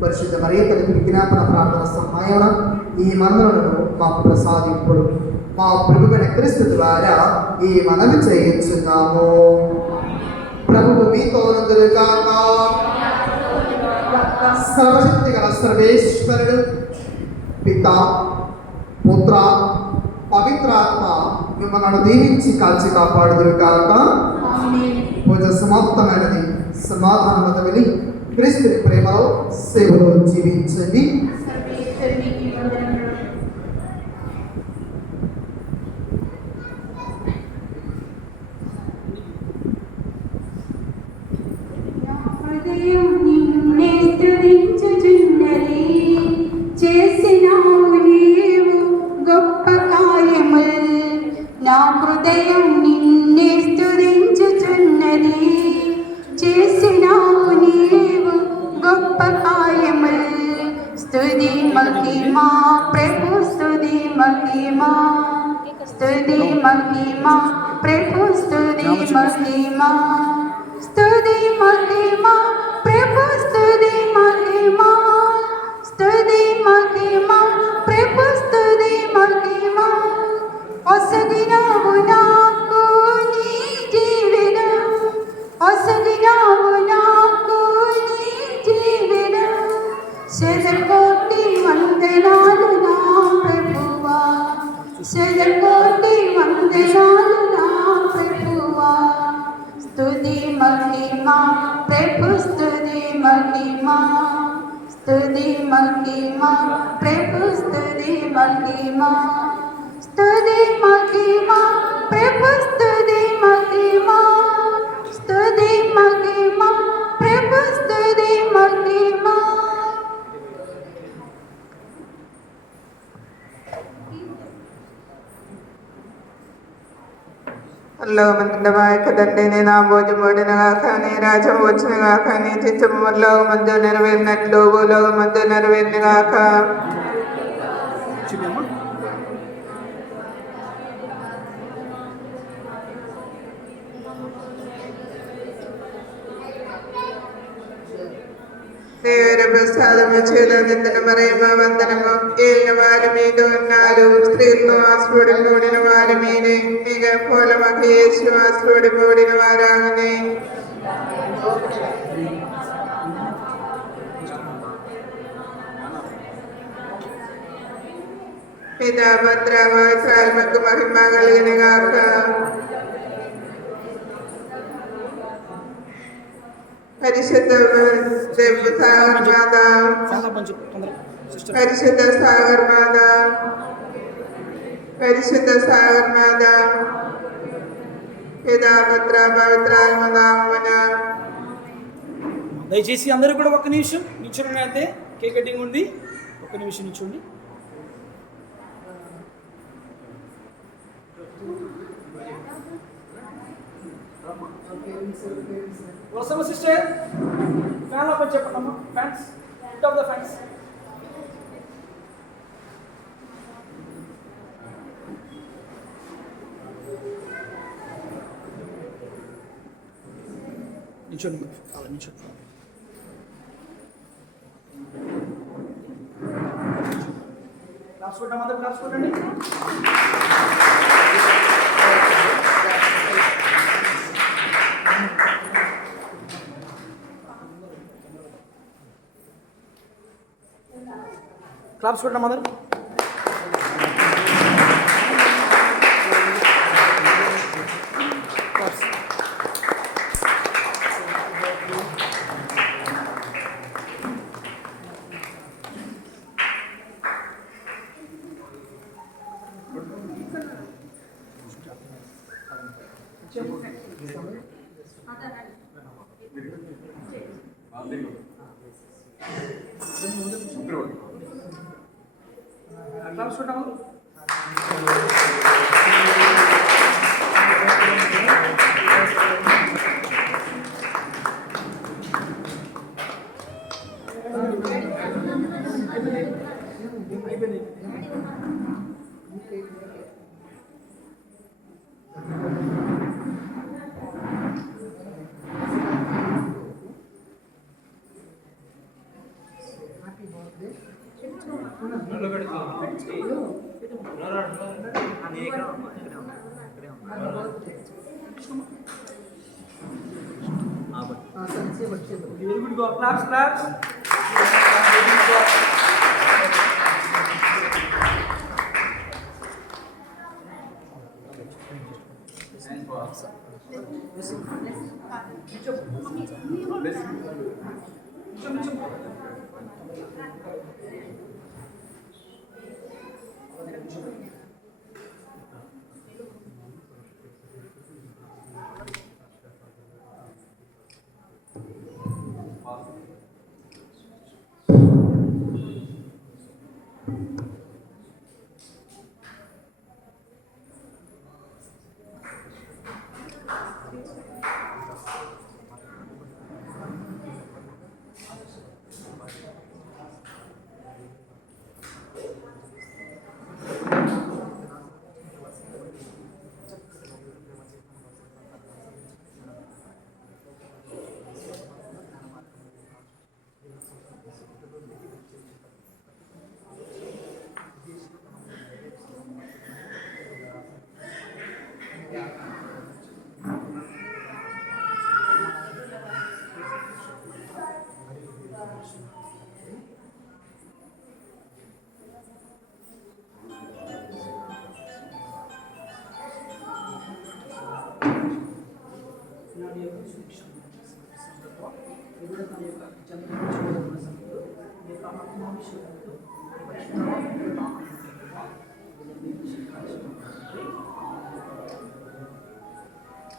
పరిశుద్ధ మరియ తల్లికి విజ్ఞాపన ప్రార్థన సహాయన ఈ మనములను మాకు ప్రసాదింపుడు. మా ప్రభువైన క్రీస్తు ద్వారా ఈ మనవి చేయించున్నాము. ప్రభువు మీతో నుండుగాక. సర్వశక్తి గల సర్వేశ్వరుడు పిత, పుత్ర, పవిత్రాత్మ మిమ్మల్ని దీవించి కాల్చి కాపాడుదురుగాక. పూజ సమాప్తమైనది. సమాధానం వదిలి క్రీస్తుని ప్రేమలో సేవలో జీవించండి. హృదయం నిన్నే స్తుతించుచున్నది, చేసినావు నీవు గొప్ప కార్యములు. నా హృదయం నిన్నే స్తుతించుచున్నది, చేసినావు నీవు గొప్ప కార్యములు. స్తుతి మహిమా ప్రభు, స్తుతి మహిమా, స్తుతి మహిమా ప్రభు, స్తుతి మహిమా, స్తుతి మహిమా ప్రభు, స్తుతి మహిమా, స్తుతి మహిమా ప్రభు, స్తుతి మహిమా. ఒసగినావు నాకు నీ జీవనం, ఒసగినావు నాకు నీ జీవనం. శతకోటి వందనాలు నా ప్రభువా, శతకోటి వందనాలు నా ప్రభువా. స్తుతి మహిమా ప్రభు, స్తుతి మహిమా, స్తుతి మహిమా ప్రభు, స్తుతి మహిమా, స్తుతి మహిమా ప్రభు, స్తుతి మహిమా, స్తుతి మహిమా ప్రభు, స్తుతి మహిమా. లోకమందువాయక తండ్రి, నేను ఆ భోజమోడినగా కానీ రాజ్యం వచ్చినగా కానీ చిత్తము లోకమందు నెరవేరినట్లు భూలోకమందు నెరవేరినగాక. దేవుని ప్రసాదము చేదందిన మరేమ వందనము. ఏలిన వారి మీద ఉన్నారు, స్త్రీల్లో ఆశ్రుడి మూడిన వారి మీదే, మిగ పూలమక యేసు ఆశ్రుడి మూడిన వారాగనే. పితా భద్ర వాత్సల్యకు మహిమ కలిగిన గాక. పరిశుద్ధ దేవు సాగర్ మాత, పరిశుద్ధ సాగర్ మాత, పరిశుద్ధ సాగర్ మాత, పితా పుత్ర పవిత్రాత్మనామమున. దయచేసి అందరూ కూడా ఒక్క నిమిషం నిల్చోండి. అయితే కేక్ కటింగ్ ఉంది, ఒక్క నిమిషం నిల్చోండి. వసమ సిస్టర్ ఫ్యాన్ ఆఫ్ చెప్పండి అమ్మా. Fans out of the fans. నిల్చోండి, అలా నిల్చోండి. క్లాస్ కొట్టాం, అందరూ క్లాస్ కొట్టండి. క్లాప్స్ కొట్టాం అందరూ. క్లాప్స్ కొట్టాం అందరూ. Very good, go. Claps, claps.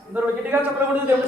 అందరూ గట్టిగా చెప్పకూడదు. దేవుడు